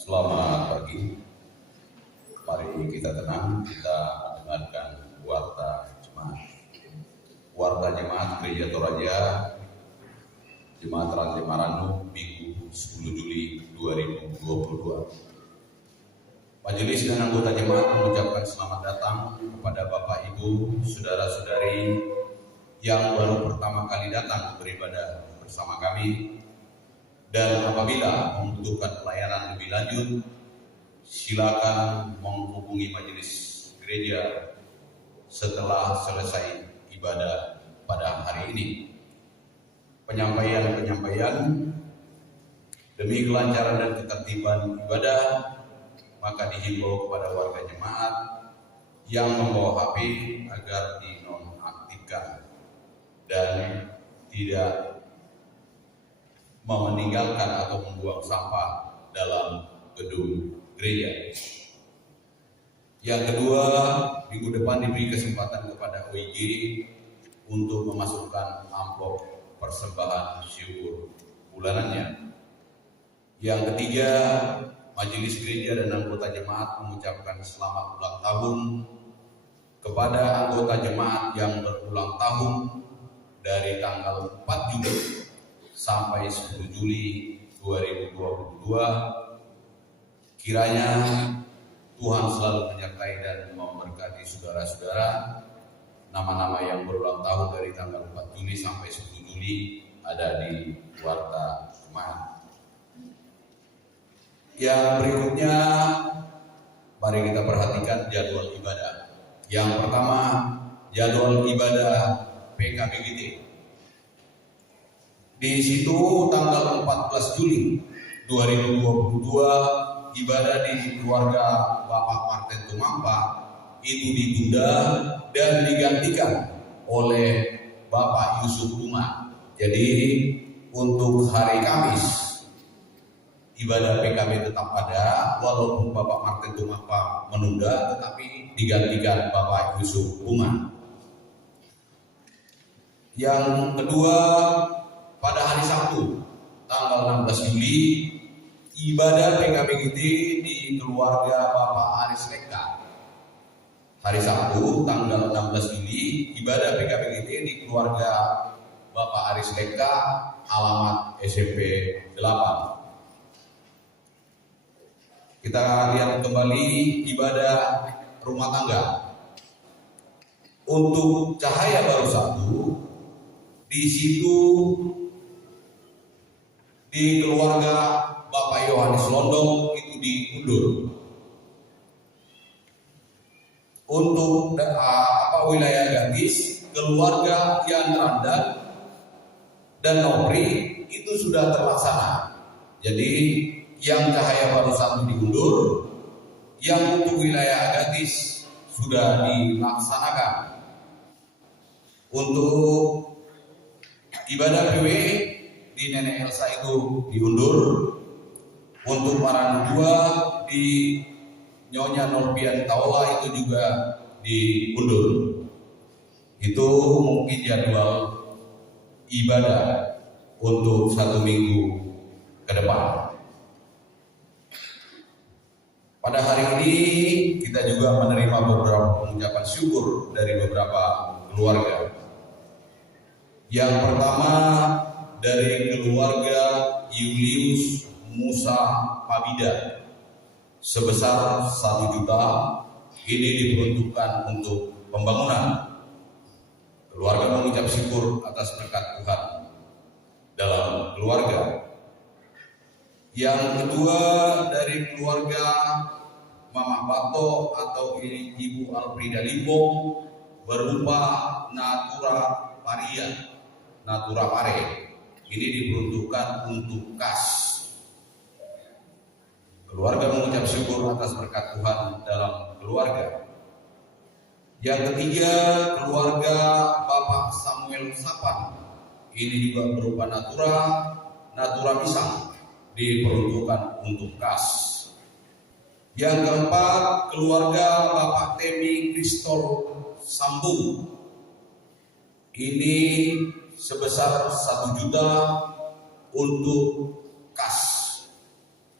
Selamat pagi. Mari kita tenang, kita mendengarkan warta jemaat. Warta jemaat Gereja Toraja, Jemaat Rantai Maranu, Minggu 10 Juli 2022. Majelis dan anggota jemaat mengucapkan selamat datang kepada Bapak Ibu, saudara-saudari yang baru pertama kali datang beribadah bersama kami. Dan apabila membutuhkan pelayanan lebih lanjut, silakan menghubungi majelis gereja setelah selesai ibadah pada hari ini. Penyampaian demi kelancaran dan ketertiban ibadah, maka dihimbau kepada warga jemaat yang membawa HP agar dinonaktifkan dan tidak meninggalkan atau membuang sampah dalam gedung gereja. Yang kedua, minggu depan diberi kesempatan kepada OIG untuk memasukkan amplop persembahan syukur bulanannya. Yang ketiga, majelis gereja dan anggota jemaat mengucapkan selamat ulang tahun kepada anggota jemaat yang berulang tahun dari tanggal 4 Juli sampai 10 Juli 2022. Kiranya Tuhan selalu menyertai dan memberkati saudara-saudara. Nama-nama yang berulang tahun dari tanggal 4 Juli sampai 10 Juli ada di Warta Jemaat. Yang berikutnya, mari kita perhatikan jadwal ibadah. Yang pertama, jadwal ibadah PKBGT. Di situ tanggal 14 Juli 2022 ibadah di keluarga Bapak Martin Tumampa itu ditunda dan digantikan oleh Bapak Yusuf Umar. Jadi untuk hari Kamis ibadah PKB tetap ada, walaupun Bapak Martin Tumampa menunda, tetapi digantikan Bapak Yusuf Umar. Yang kedua, pada hari Sabtu tanggal 16 Juli ibadah PKBGT di keluarga Bapak Aris Leka. Hari Sabtu tanggal 16 Juli ibadah PKBGT di keluarga Bapak Aris Leka, alamat SMP 8. Kita lihat kembali ibadah rumah tangga. Untuk Cahaya Baru Satu, di situ di keluarga Bapak Yohanes Londong itu diundur. Untuk wilayah Gadis, keluarga Yan Randan dan Nopri itu sudah terlaksana. Jadi yang Cahaya Baru Satu diundur, yang untuk wilayah Gadis sudah dilaksanakan. Untuk ibadah PW di Nenek Elsa itu diundur. Untuk para dua di Nyonya Norpian Taula itu juga diundur. Itu mungkin jadwal ibadah untuk 1 minggu ke depan. Pada hari ini kita juga menerima beberapa pengucapan syukur dari beberapa keluarga. Yang pertama dari keluarga Julius Musa Pabida sebesar 1 juta, ini diperuntukkan untuk pembangunan. Keluarga mengucap syukur atas berkat Tuhan dalam keluarga. Yang kedua dari keluarga Mama Bato atau Ibu Alfrida Limbong berupa Natura Pare. Ini diperuntukkan untuk kas. Keluarga mengucap syukur atas berkat Tuhan dalam keluarga. Yang ketiga, keluarga Bapak Samuel Sapan. Ini juga berupa Natura Pisang, diperuntukkan untuk kas. Yang keempat, keluarga Bapak Temi Kristol Sambung. Ini sebesar 1 juta untuk kas.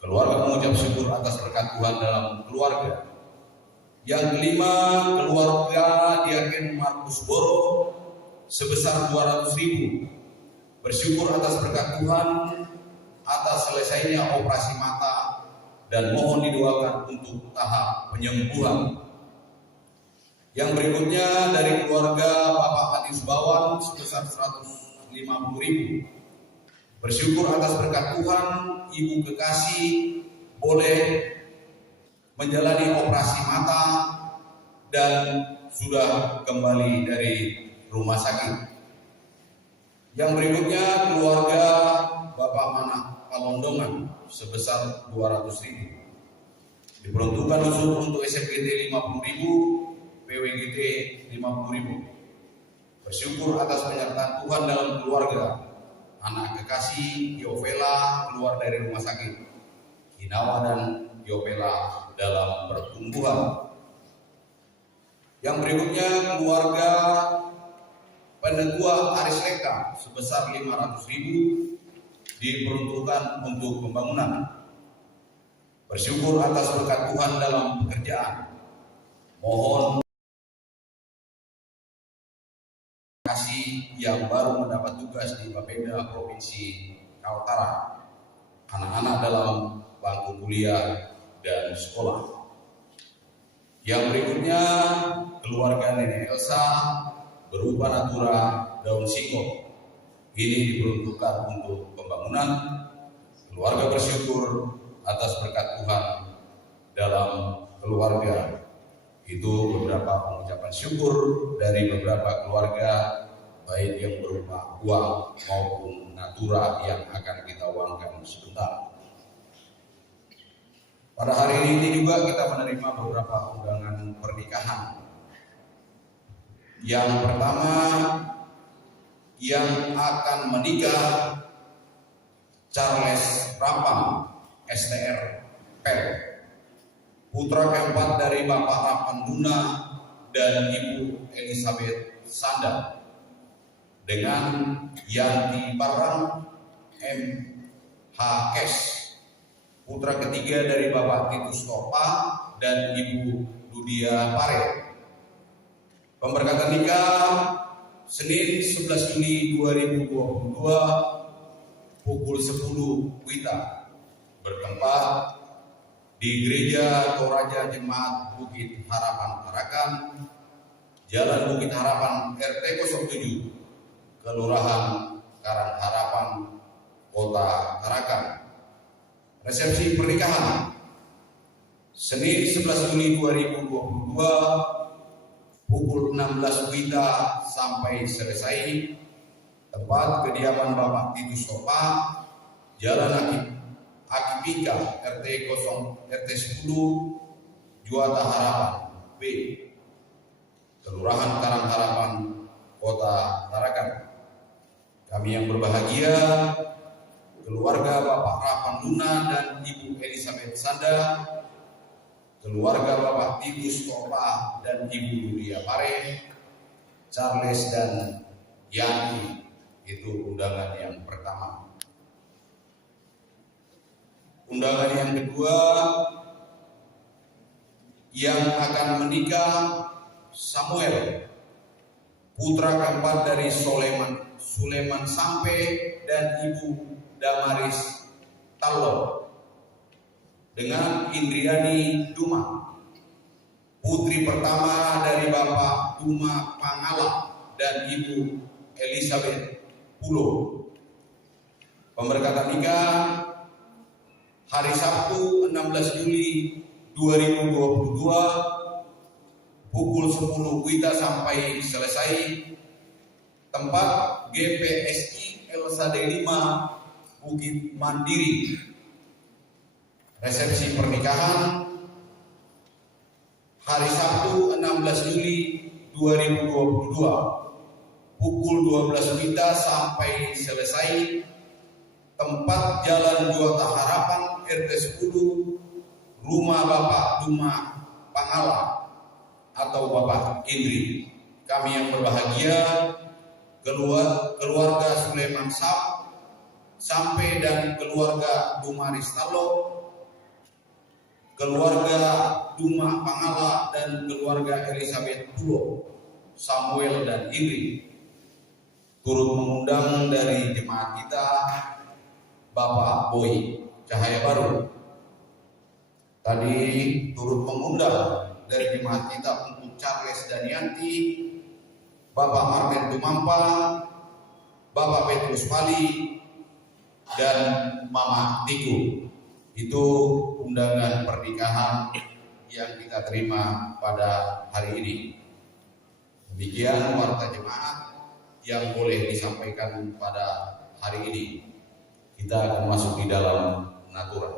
Keluarga mengucap syukur atas berkat Tuhan dalam keluarga. Yang kelima, keluarga Diaken Markus Boro sebesar 200.000. Bersyukur atas berkat Tuhan atas selesainya operasi mata dan mohon didoakan untuk tahap penyembuhan. Yang berikutnya dari keluarga Bapak Matius Bawan sebesar 150.000. Bersyukur atas berkat Tuhan, Ibu Kekasih boleh menjalani operasi mata dan sudah kembali dari rumah sakit. Yang berikutnya keluarga Bapak Manak Palondongan sebesar 200.000. Diperuntukkan khusus untuk SMGT 50.000, PWGT 50.000. Bersyukur atas penyertaan Tuhan dalam keluarga. Anak kekasih Yovela keluar dari rumah sakit. Hinawa dan Yovela dalam pertumbuhan. Yang berikutnya keluarga Pendetua Aris Leka sebesar 500.000 diperuntukkan untuk pembangunan. Bersyukur atas berkat Tuhan dalam pekerjaan. Mohon kasih yang baru mendapat tugas di Bapeda Provinsi Kaltara, anak-anak dalam bangku kuliah dan sekolah. Yang berikutnya keluarga Nenek Elsa berupa Natura daun singkong. Ini diperuntukkan untuk pembangunan. Keluarga bersyukur atas berkat Tuhan dalam keluarga. Itu beberapa pengucapan syukur dari beberapa keluarga, baik yang berupa uang maupun natura yang akan kita uangkan sebentar. Pada hari ini juga kita menerima beberapa undangan pernikahan. Yang pertama, yang akan menikah Charles Rampang, STR Pel, putra keempat dari Bapak Rapan Luna dan Ibu Elizabeth Sanda, dengan Yanti Parang M.H.S, putra ketiga dari Bapak Titus Topa dan Ibu Dudia Pare. Pemberkatan nikah Senin 11 Juli 2022 pukul 10 WITA bertempat di Gereja Toraja Jemaat Bukit Harapan Tarakan, Jalan Bukit Harapan RT 07, Kelurahan Karang Harapan, Kota Tarakan. Resepsi pernikahan Senin 11 Juli 2022 pukul 16 WITA sampai selesai. Tempat kediaman Bapak Titus Topa, Jalan Akipika RT 10 Juata Harapan B, Kelurahan Karang Harapan, Kota Tarakan. Kami yang berbahagia, keluarga Bapak Rapan Luna dan Ibu Elizabeth Sanda, keluarga Bapak Titus Topa dan Ibu Dudia Pare, Charles dan Yanti. Itu undangan yang pertama. Undangan yang kedua, yang akan menikah Samuel, putra keempat dari Suleman Sampe dan Ibu Damaris Tallo, dengan Indriani Duma, putri pertama dari Bapak Duma Pangala dan Ibu Elizabeth Pulo. Pemberkatan nikah hari Sabtu 16 Juli 2022 pukul 10 WITA sampai selesai. Tempat GPSI Elsa D5 Bukit Mandiri. Resepsi pernikahan hari Sabtu 16 Juli 2022 pukul 12 WITA sampai selesai. Tempat Jalan Juata Harapan RT 10, Rumah Bapak Duma Pangala atau Bapak Indri. Kami yang berbahagia, keluarga Suleman Sampai dan keluarga Duma Ristalo, keluarga Duma Pangala dan keluarga Elizabeth Pulo, Samuel dan Indri, turut mengundang dari jemaat kita Bapak Boy Cahaya Baru. Tadi turut mengundang dari jemaat kita untuk Charles dan Yanti, Bapak Martin Tumampa, Bapak Petrus Pali, dan Mama Tiku. Itu undangan pernikahan yang kita terima pada hari ini. Demikian warta jemaat yang boleh disampaikan pada hari ini. Kita akan masuk di dalam natura.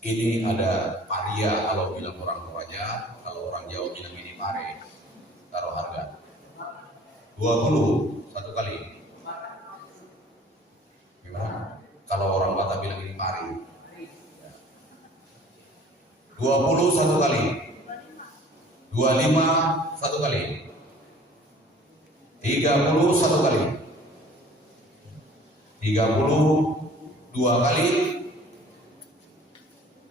Ini ada paria kalau bilang orang Toraja, kalau orang Jawa bilang ini pare. Taruh harga 20 satu kali. Gimana? Kalau orang Batak bilang ini pari. 20 satu kali. 25 satu kali. 30 satu kali. 30 dua kali.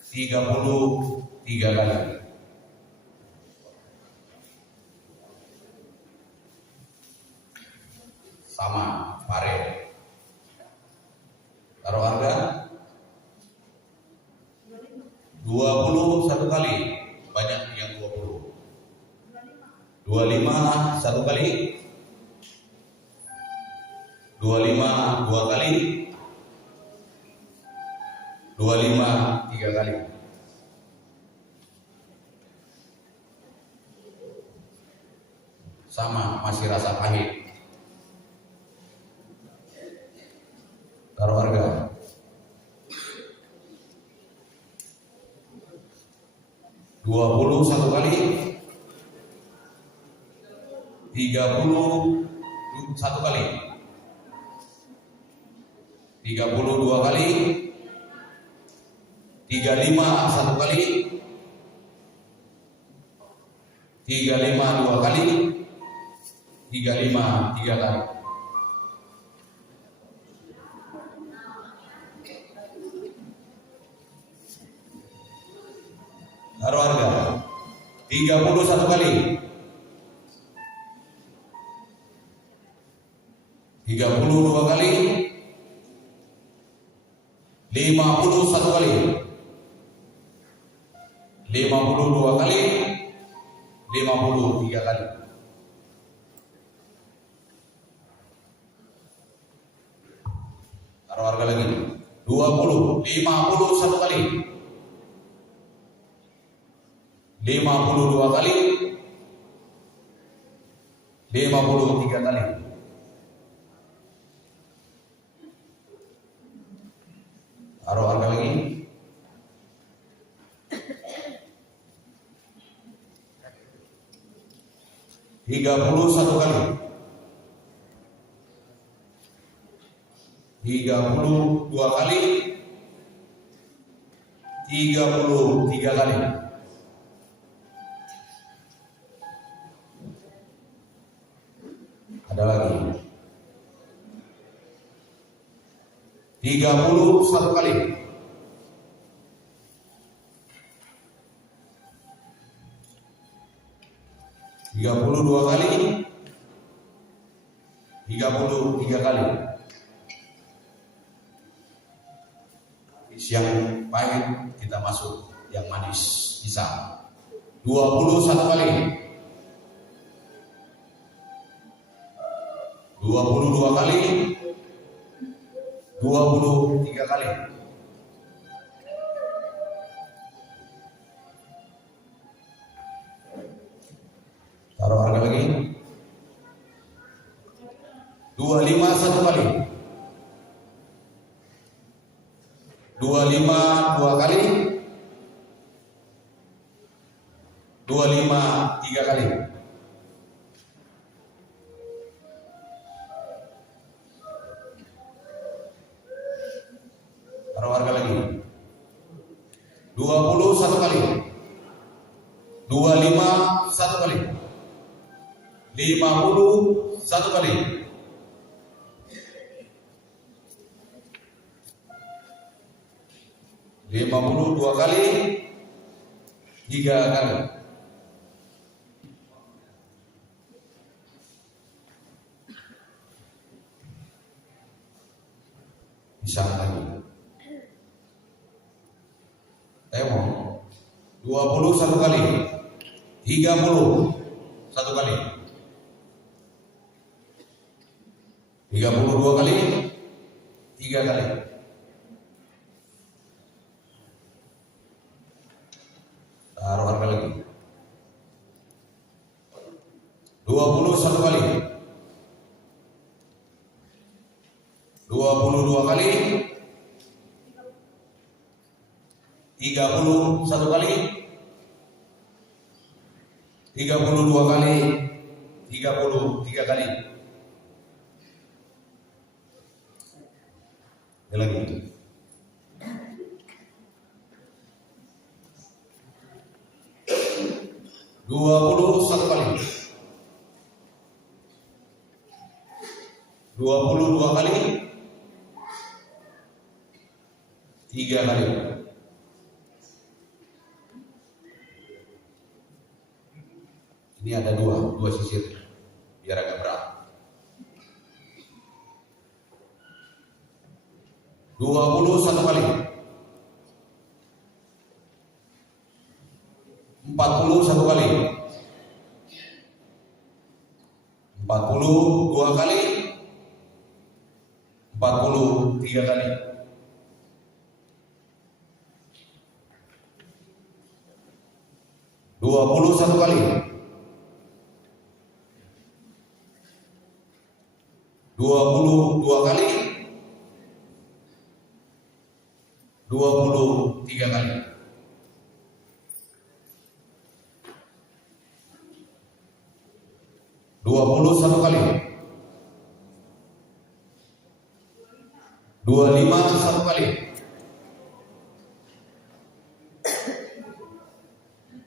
30 tiga kali. sama pare. Taruh harga 20 satu kali, banyak yang 20. 25 satu kali, 25 dua kali, 25 tiga kali. Sama, masih rasa pahit. Taruh harga 20 satu kali, 30 satu kali, 30 dua kali, 35 satu kali, 35 dua kali, 35 tiga kali. Taruh harga 30 satu kali, 30 dua kali, 50 satu kali, 50 dua kali, 50 tiga kali. Taruh harga lagi 20, 50 satu kali, 50 dua kali, 50 tiga kali. Taruh harga lagi 30 satu kali, 30 dua kali, 30 tiga kali. Ada lagi 30 satu kali, 30 dua kali, 30 tiga kali. Yang pahit kita masuk yang manis, bisa 20 satu kali, 20 dua kali, 20 tiga kali. Taruh harga lagi 25 satu kali, 25 dua kali, 25 tiga kali. Taruh harga lagi 20 satu kali, 25 satu kali, 50 satu kali, 50 dua kali, tiga kali. Bisa lagi. Temo 20 satu kali, 30 satu kali, 30 dua kali, tiga kali. Taruh harga lagi 20 satu kali, 20 dua kali, 30 satu kali, 30 dua kali, 30 tiga kali. Lagi 20 satu kali, 20 dua kali, tiga kali. Ini ada dua sisir biar agak berat. 21 kali. 41 kali. 42 kali. 43 kali. 21 kali. 22 kali. 23 kali. 21 kali. 25 satu kali.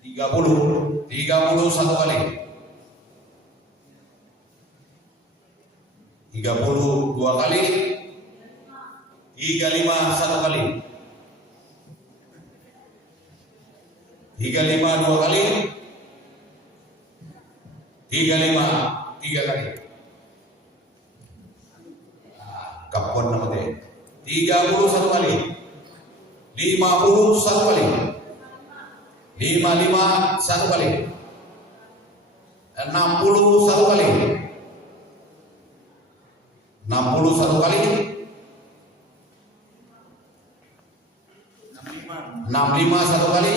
31 kali. 32 kali. 35 satu kali. 35 dua kali. 35 tiga kali. Kapan nama teh? 31 kali. 50 kali. 55 satu kali. 61 kali. 61 kali. 65 satu kali.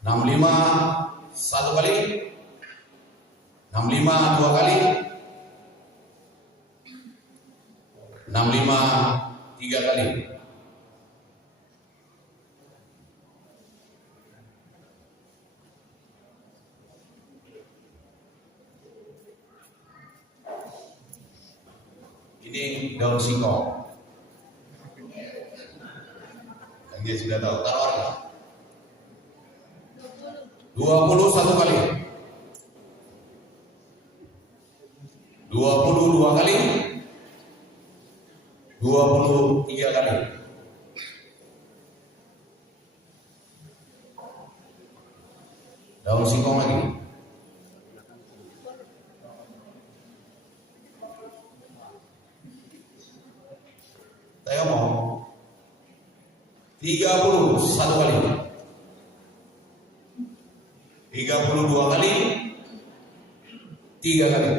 65 satu kali. 65 dua kali. 65 tiga kali. Ini daun singkong. Yang dia sudah tahu, taruh 21 kali. 22 kali. 23 kali. Daun singkong lagi. Saya mau 31 kali. 32 kali. 3 kali.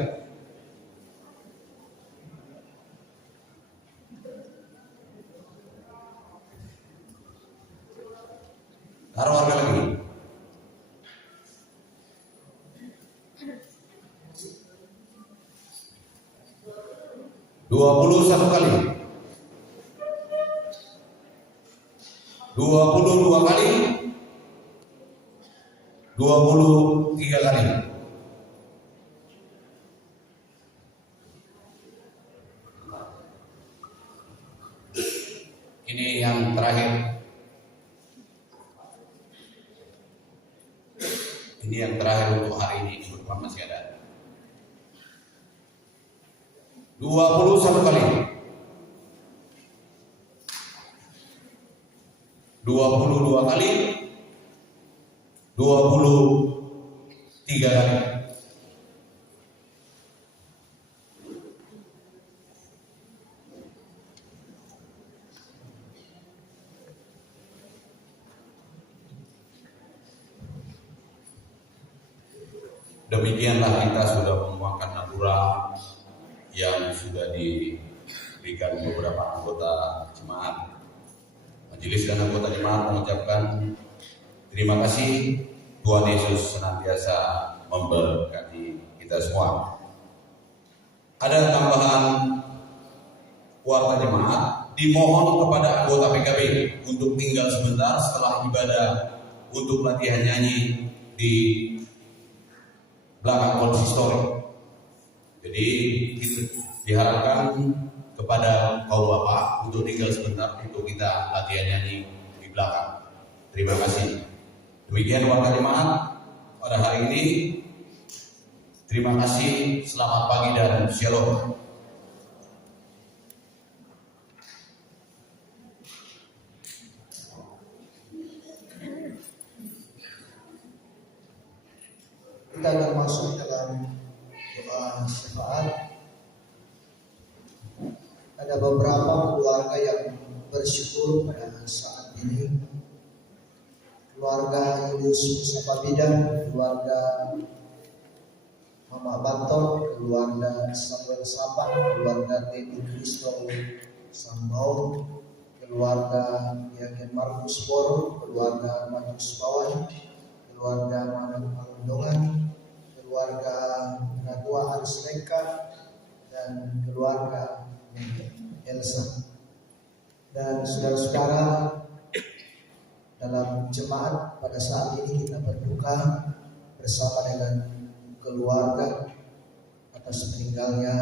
Taruh harga lagi. 21 kali. 22 kali. 23 kali. Ini yang terakhir. Ini yang terakhir untuk hari ini. Berapa masih ada? 21 kali. 22 kali. 23 kali. Demikianlah kita sudah menuangkan natura yang sudah diberikan beberapa anggota jemaat. Majelis dan anggota jemaat mengucapkan terima kasih. Tuhan Yesus senantiasa memberkati kita semua. Ada tambahan warta jemaat, dimohon kepada anggota PKB untuk tinggal sebentar setelah ibadah untuk latihan nyanyi di belakang konsistori. Jadi diharapkan kepada kaum bapak untuk tinggal sebentar untuk kita latihan nyanyi di belakang. Terima kasih. Demikian warta jemaat pada hari ini. Terima kasih. Selamat pagi dan shalom. Kita akan masuk dalam doa syafaat. bersyukur pada saat ini keluarga Yudus Sapabida, keluarga Mama Banton, keluarga Samuel Sapan, keluarga Teddy Kristo Sambau, keluarga Yakin Markus Boro, keluarga Markus Bawan, keluarga Manan Alundongan, keluarga Natua Aris Leka, dan keluarga Elsa. Dan saudara-saudara, dalam jemaat pada saat ini kita berduka bersama dengan keluarga atas meninggalnya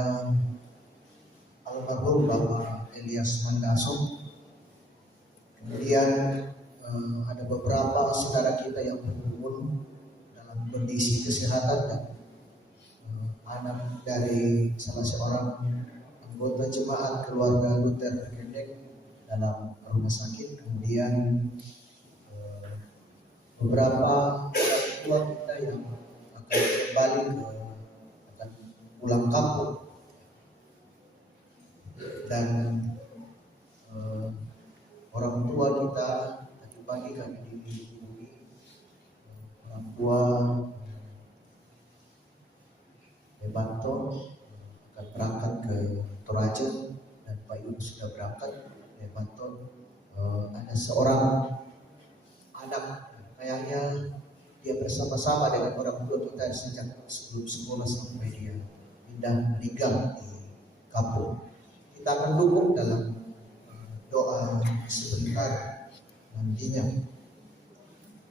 almarhum Bapak Elias Mandaso. Kemudian ada beberapa saudara kita yang berkumpul dalam kondisi kesehatan dan anak dari salah seorang anggota jemaat keluarga Luther Kendek dalam rumah sakit. Kemudian beberapa tua kita yang akan kembali akan pulang kampung, dan orang tua kita tadi pagi kami dihubungi orang tua Banto akan berangkat ke Toraja, dan Pak Ibu sudah berangkat. Banto ada seorang anak, kayaknya dia bersama-sama dengan orang tua kita sejak sebelum sekolah sampai dia pindah meninggal di kampung. Kita akan dukung dalam doa sebentar nantinya.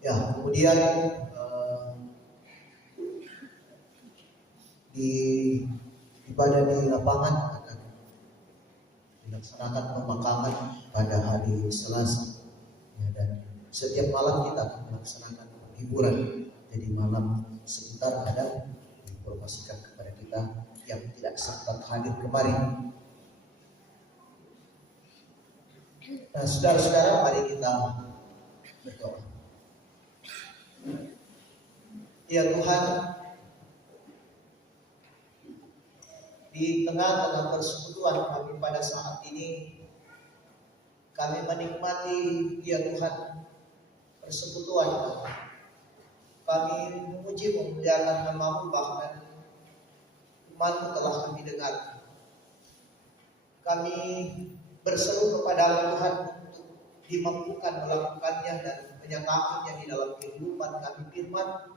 Ya, kemudian di ibadah di lapangan akan dilaksanakan pemakaman pada hari Selasa, ya, dan setiap malam kita akan melaksanakan hiburan. Jadi malam sebentar ada diinformasikan kepada kita yang tidak sempat hadir kemarin. Nah, saudara-saudara, mari kita berdoa. Ya Tuhan, di tengah-tengah persekutuan kami pada saat ini, kami menikmati, ya Tuhan, persekutuan. Kami memuji memuliakan nama-Mu, bahkan firman-Mu telah kami dengar. Kami berseru kepada Tuhan untuk dimampukan melakukannya dan menyatakannya di dalam kehidupan kami. Firman,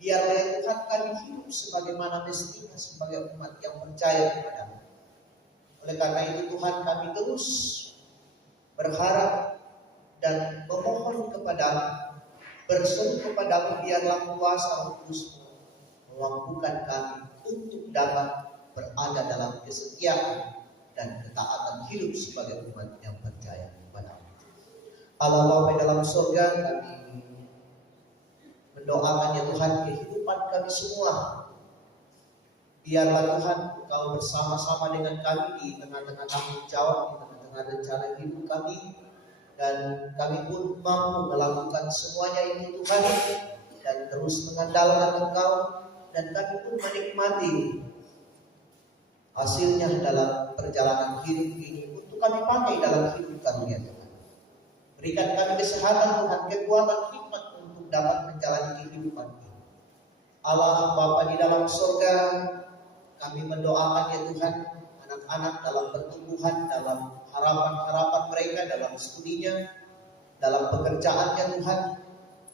biarlah ya Tuhan kami hidup sebagaimana mestinya sebagai umat yang percaya kepada-Mu. Oleh karena itu Tuhan, kami terus berharap dan memohon kepada-Mu, berseru kepada-Mu, biarlah kuasa Roh Kudus memampukan kami untuk dapat berada dalam kesetiaan dan ketaatan hidup sebagai umat yang percaya kepada-Mu. Allah Bapa dalam surga, kami mendoakan ya Tuhan kehidupan kami semua. Biarlah Tuhan Engkau bersama-sama dengan kami di tengah-tengah tanggung jawab, di tengah-tengah rencana hidup kami, dan kami pun mampu melakukan semuanya ini Tuhan, dan terus mengandalkan Engkau, dan kami pun menikmati hasilnya dalam perjalanan hidup ini untuk kami pakai dalam hidup karunia Tuhan. Berikan kami kesehatan Tuhan, kekuatan, hikmat untuk dapat menjalani kehidupan ini. Allah Bapa di dalam surga, kami mendoakan ya Tuhan, anak-anak dalam pertumbuhan, dalam harapan-harapan mereka, dalam studinya, dalam pekerjaannya Tuhan,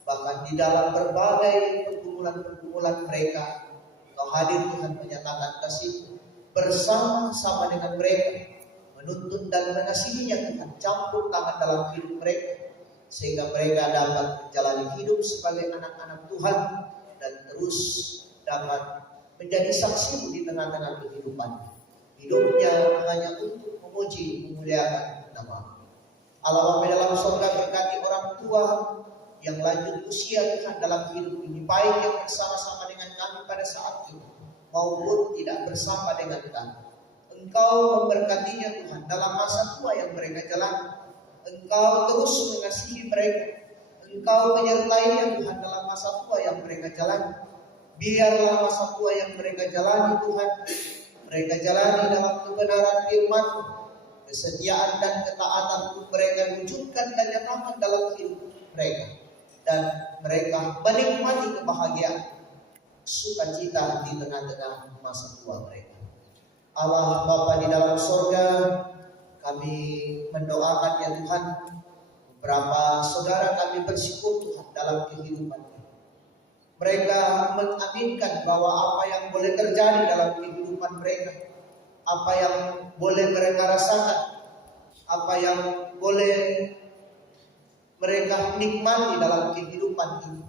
bahkan di dalam berbagai pergumulan-pergumulan mereka. Engkau hadir Tuhan, menyatakan kasih bersama-sama dengan mereka, menuntun dan mengasihinya Tuhan, campur tangan dalam hidup mereka, sehingga mereka dapat menjalani hidup sebagai anak-anak Tuhan dan terus dapat menjadi saksi di tengah-tengah kehidupan. Hidupnya hanya untuk memuji, memuliakan nama Allah. Bapa dalam surga, berkati orang tua yang lanjut usia Tuhan dalam hidup ini, baik yang bersama-sama dengan kami pada saat ini maupun tidak bersama dengan kami. Engkau memberkatinya Tuhan dalam masa tua yang mereka jalani. Engkau terus mengasihi mereka. Engkau menyertainya Tuhan dalam masa tua yang mereka jalani. Biarlah masa tua yang mereka jalani Tuhan, mereka jalani dalam kebenaran firman-Mu, kesetiaan dan ketaatan untuk mereka wujudkan dan nyatakan dalam hidup mereka, dan mereka menikmati kebahagiaan, sukacita di tengah-tengah masa tua mereka. Allah Bapa di dalam sorga, kami mendoakan ya Tuhan, beberapa saudara kami bersyukur Tuhan dalam kehidupan ini. Mereka mengaminkan bahwa apa yang boleh terjadi dalam kehidupan mereka, apa yang boleh mereka rasakan, apa yang boleh mereka nikmati dalam kehidupan ini,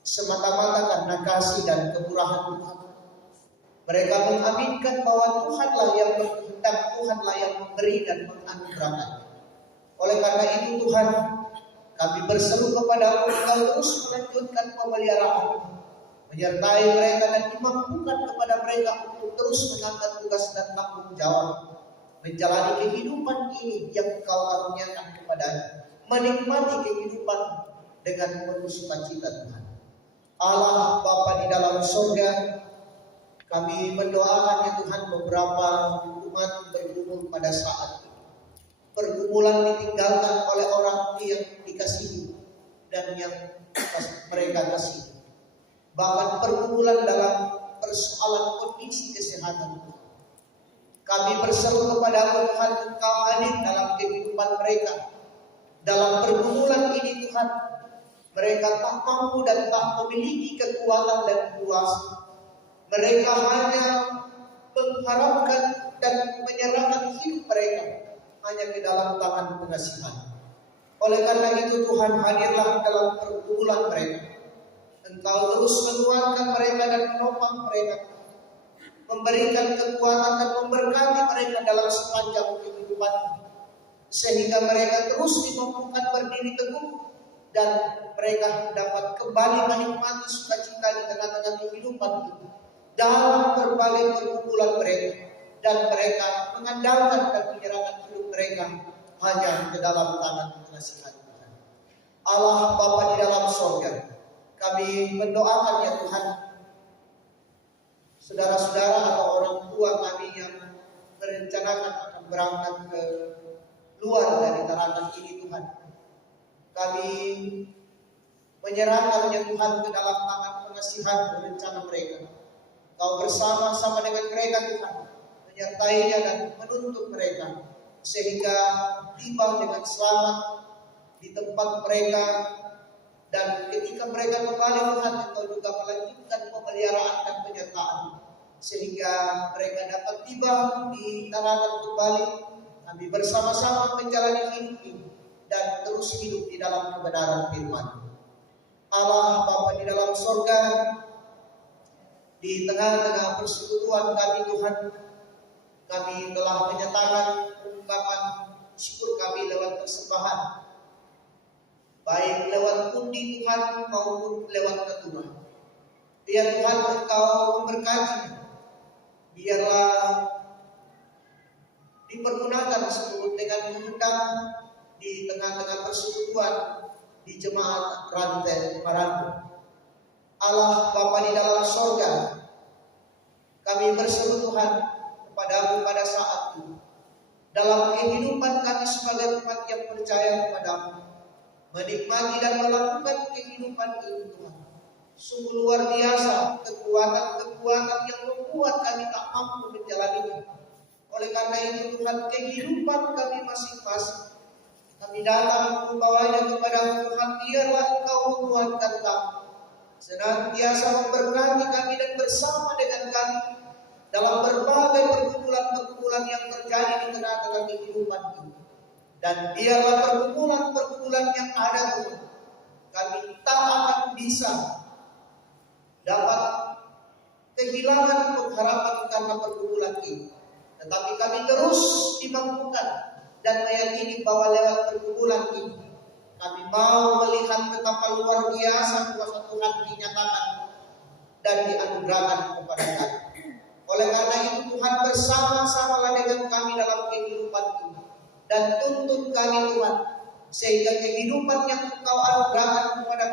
semata-mata karena kasih dan kemurahan Tuhan. Mereka mengaminkan bahwa Tuhanlah yang berkehendak, Tuhanlah yang memberi dan menganugerahkan. Oleh karena itu Tuhan, kami berseru kepada Engkau terus melanjutkan pemeliharaan, menyertai mereka dan dimampukan kepada mereka untuk terus mengangkat tugas dan tanggung jawab, menjalani kehidupan ini yang Engkau karuniakan kepadanya, menikmati kehidupan dengan penuh sukacita Tuhan. Allah Bapa di dalam surga, kami mendoakan ya Tuhan beberapa umat bergumul pada saat ini. Pergumulan ditinggalkan oleh orang yang dikasihi dan yang mereka kasihi. Bahkan pergumulan dalam persoalan kondisi kesehatan Tuhan. Kami berseru kepada Tuhan, Engkau hadir dalam kehidupan mereka. Dalam pergumulan ini Tuhan, mereka tak mampu dan tak memiliki kekuatan dan kuasa. Mereka hanya mengharapkan dan menyerahkan hidup mereka hanya ke dalam tangan pengasihan. Oleh karena itu Tuhan, hadirlah dalam pergumulan mereka. Engkau terus menguatkan mereka dan menopang mereka, memberikan kekuatan dan memberkati mereka dalam sepanjang kehidupan, sehingga mereka terus dimampukan berdiri teguh dan mereka dapat kembali menikmati sukacita di tengah-tengah kehidupan itu dalam berbagai pergumulan mereka, dan mereka mengandalkan dan menyerahkan hidup mereka hanya ke dalam tangan pengasihan Tuhan. Allah Bapa di dalam surga, kami mendoakan ya Tuhan, saudara-saudara atau orang tua kami yang merencanakan akan berangkat ke luar dari daratan ini Tuhan. Kami menyerahkan ya Tuhan ke dalam tangan pengasihan rencana mereka. Kau bersama-sama dengan mereka Tuhan, menyertainya dan menuntut mereka sehingga tiba dengan selamat di tempat mereka, dan ketika mereka kembali Tuhan, Engkau juga melanjutkan pemeliharaan dan penyertaan sehingga mereka dapat tiba di daratan kembali. Kami bersama-sama menjalani hidup ini dan terus hidup di dalam kebenaran firman. Allah Bapa di dalam sorga, di tengah-tengah persekutuan kami Tuhan, kami telah menyatakan ungkapan syukur kami lewat persembahan, baik lewat pundi Tuhan maupun lewat keturah. Biar Tuhan Engkau memberkati, biarlah dipergunakan seturut dengan kehendak di tengah-tengah persekutuan di jemaat Rantai Marandu. Allah Bapa di dalam sorga, kami berseru Tuhan kepadamu pada saat ini, dalam kehidupan kami sebagai umat yang percaya kepadamu, menikmati dan melakukan kehidupan ini Tuhan. Sungguh luar biasa kekuatan-kekuatan yang membuat kami tak mampu menjalaninya. Oleh karena itu Tuhan, kehidupan kami masing-masing, kami datang membawanya kepada Tuhan. Biarlah Engkau menguatkan kami, senantiasa memberkati kami dan bersama dengan kami dalam berbagai pergumulan-pergumulan yang terjadi di tengah-tengah kehidupan ini. Dan biarlah pergumulan-pergumulan yang ada Tuhan, kami tak akan bisa dapat kehilangan pengharapan karena pergumulan ini, tetapi kami terus dimampukan dan meyakini bahwa lewat pergumulan ini kami mau melihat betapa luar biasa kuasa Tuhan dinyatakan dan dianugerahkan kepada kami. Oleh karena itu Tuhan, bersama-samalah dengan kami dalam kehidupan ini dan tuntun kami Tuhan, sehingga kehidupan yang Engkau anugerahkan kepada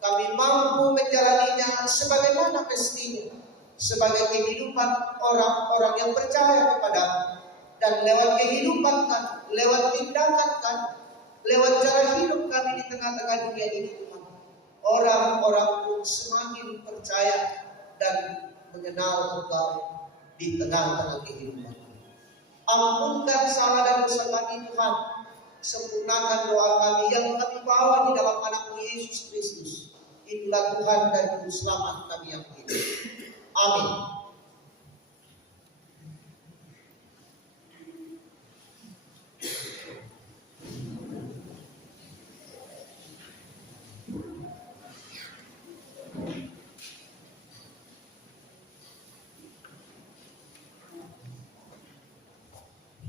kami mampu menjalaninya sebagaimana mestinya, sebagai kehidupan orang-orang yang percaya kepadamu, dan lewat kehidupan kami, lewat tindakan kami, lewat cara hidup kami di tengah-tengah dunia ini Tuhan, orang-orang pun semakin percaya dan mengenal Engkau di tengah-tengah kehidupan. Ampunkan salah dan dosa kami Tuhan, sempurnakan doa kami yang kami bawa di dalam anak-Mu Yesus Kristus. Inilah Tuhan dan Juru Selamat kami yang hidup. Amin.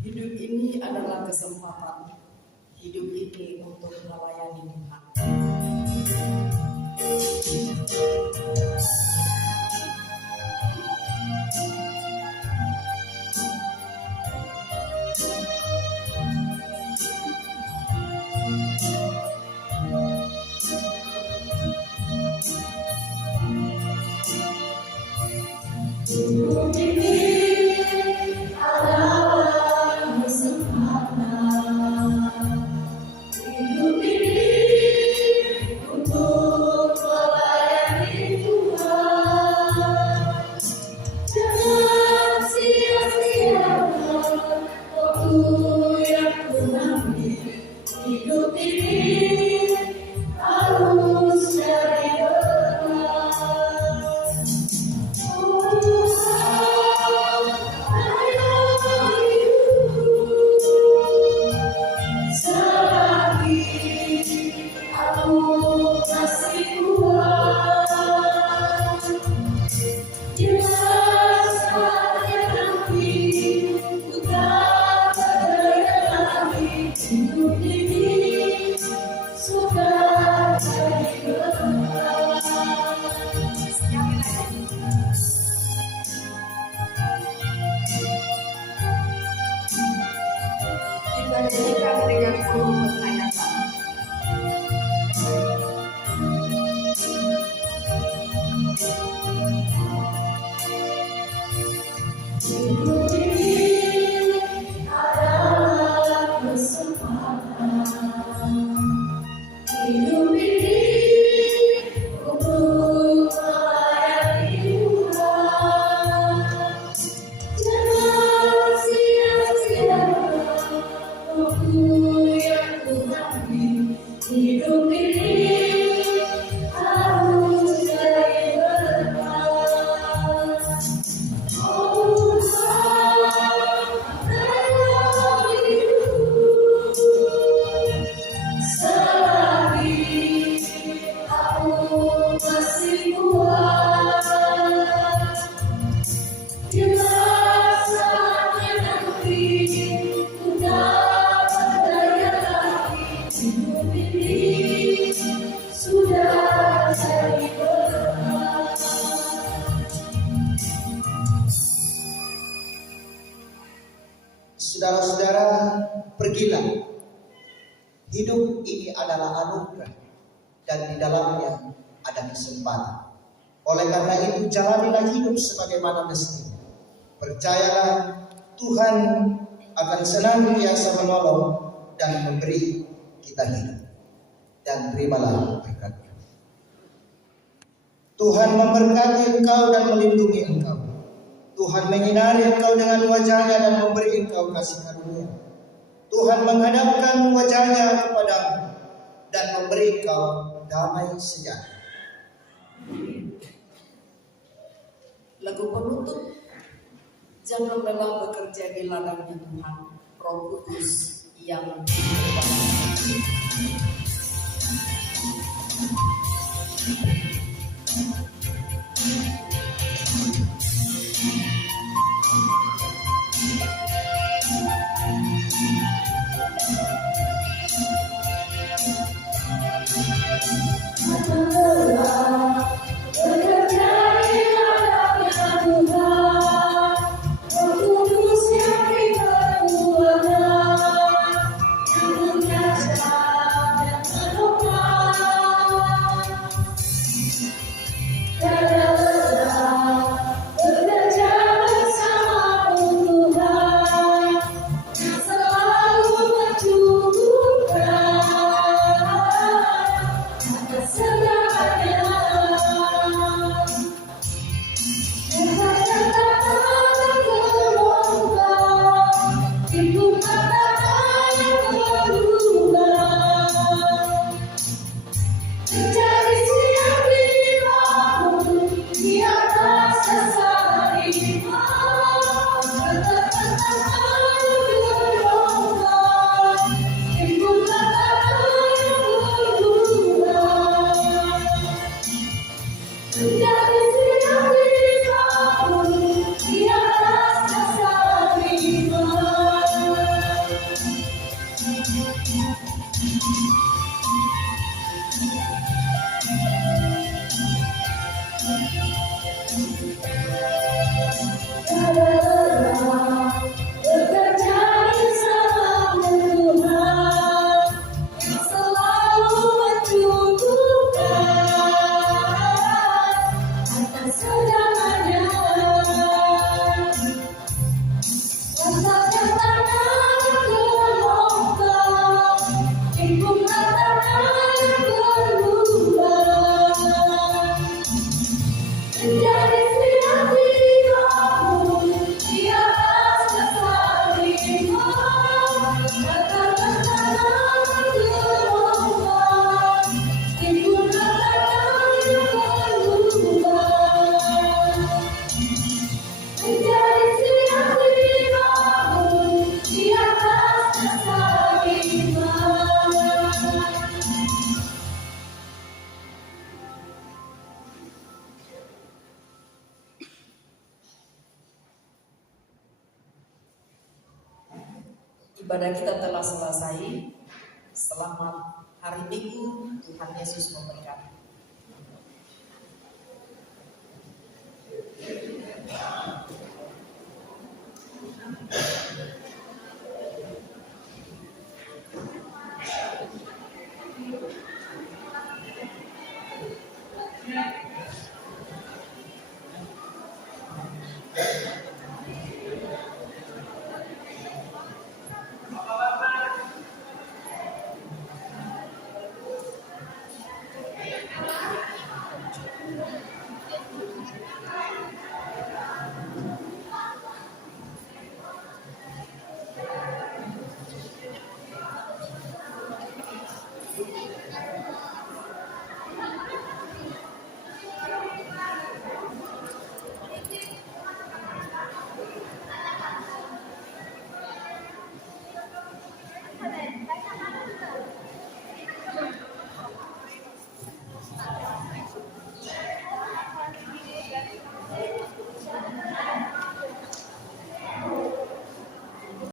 Hidup ini adalah kesempatan. Hidup ini untuk melayani Tuhan. Hidup ini adalah kesempatan. Hidup ini untuk melayani Tuhan. Jangan sia-siakan waktu yang mengambil. Hidup ini harus jadi berkah. Kita jadikan dengan kolom penghayatan. Hidup ini adalah kesempatan. Hidup ini untuk melayani Tuhan. Jangan sia-siakan waktu yang mengambil. Hidup ini harus jadi berkah. Sudah jadi berkah. Saudara-saudara, pergilah. Hidup ini adalah anugerah dan di dalamnya ada kesempatan. Oleh karena itu, jalanilah hidup sebagaimana mestinya. Percayalah, Tuhan akan senantiasa menolong dan memberi kita hidup. Dan terimalah berkat-Nya. Tuhan memberkati engkau dan melindungi engkau. Tuhan menyinari engkau dengan wajah-Nya dan memberi engkau kasih karunia. Tuhan menghadapkan wajah-Nya kepadamu dan memberi engkau damai sejahtera. Lagu penutup, jangan lelah bekerja di ladangnya Tuhan, Roh Kudus yang berkuasa. Ibadah kita telah selesai. Selamat hari Minggu, Tuhan Yesus memberkati.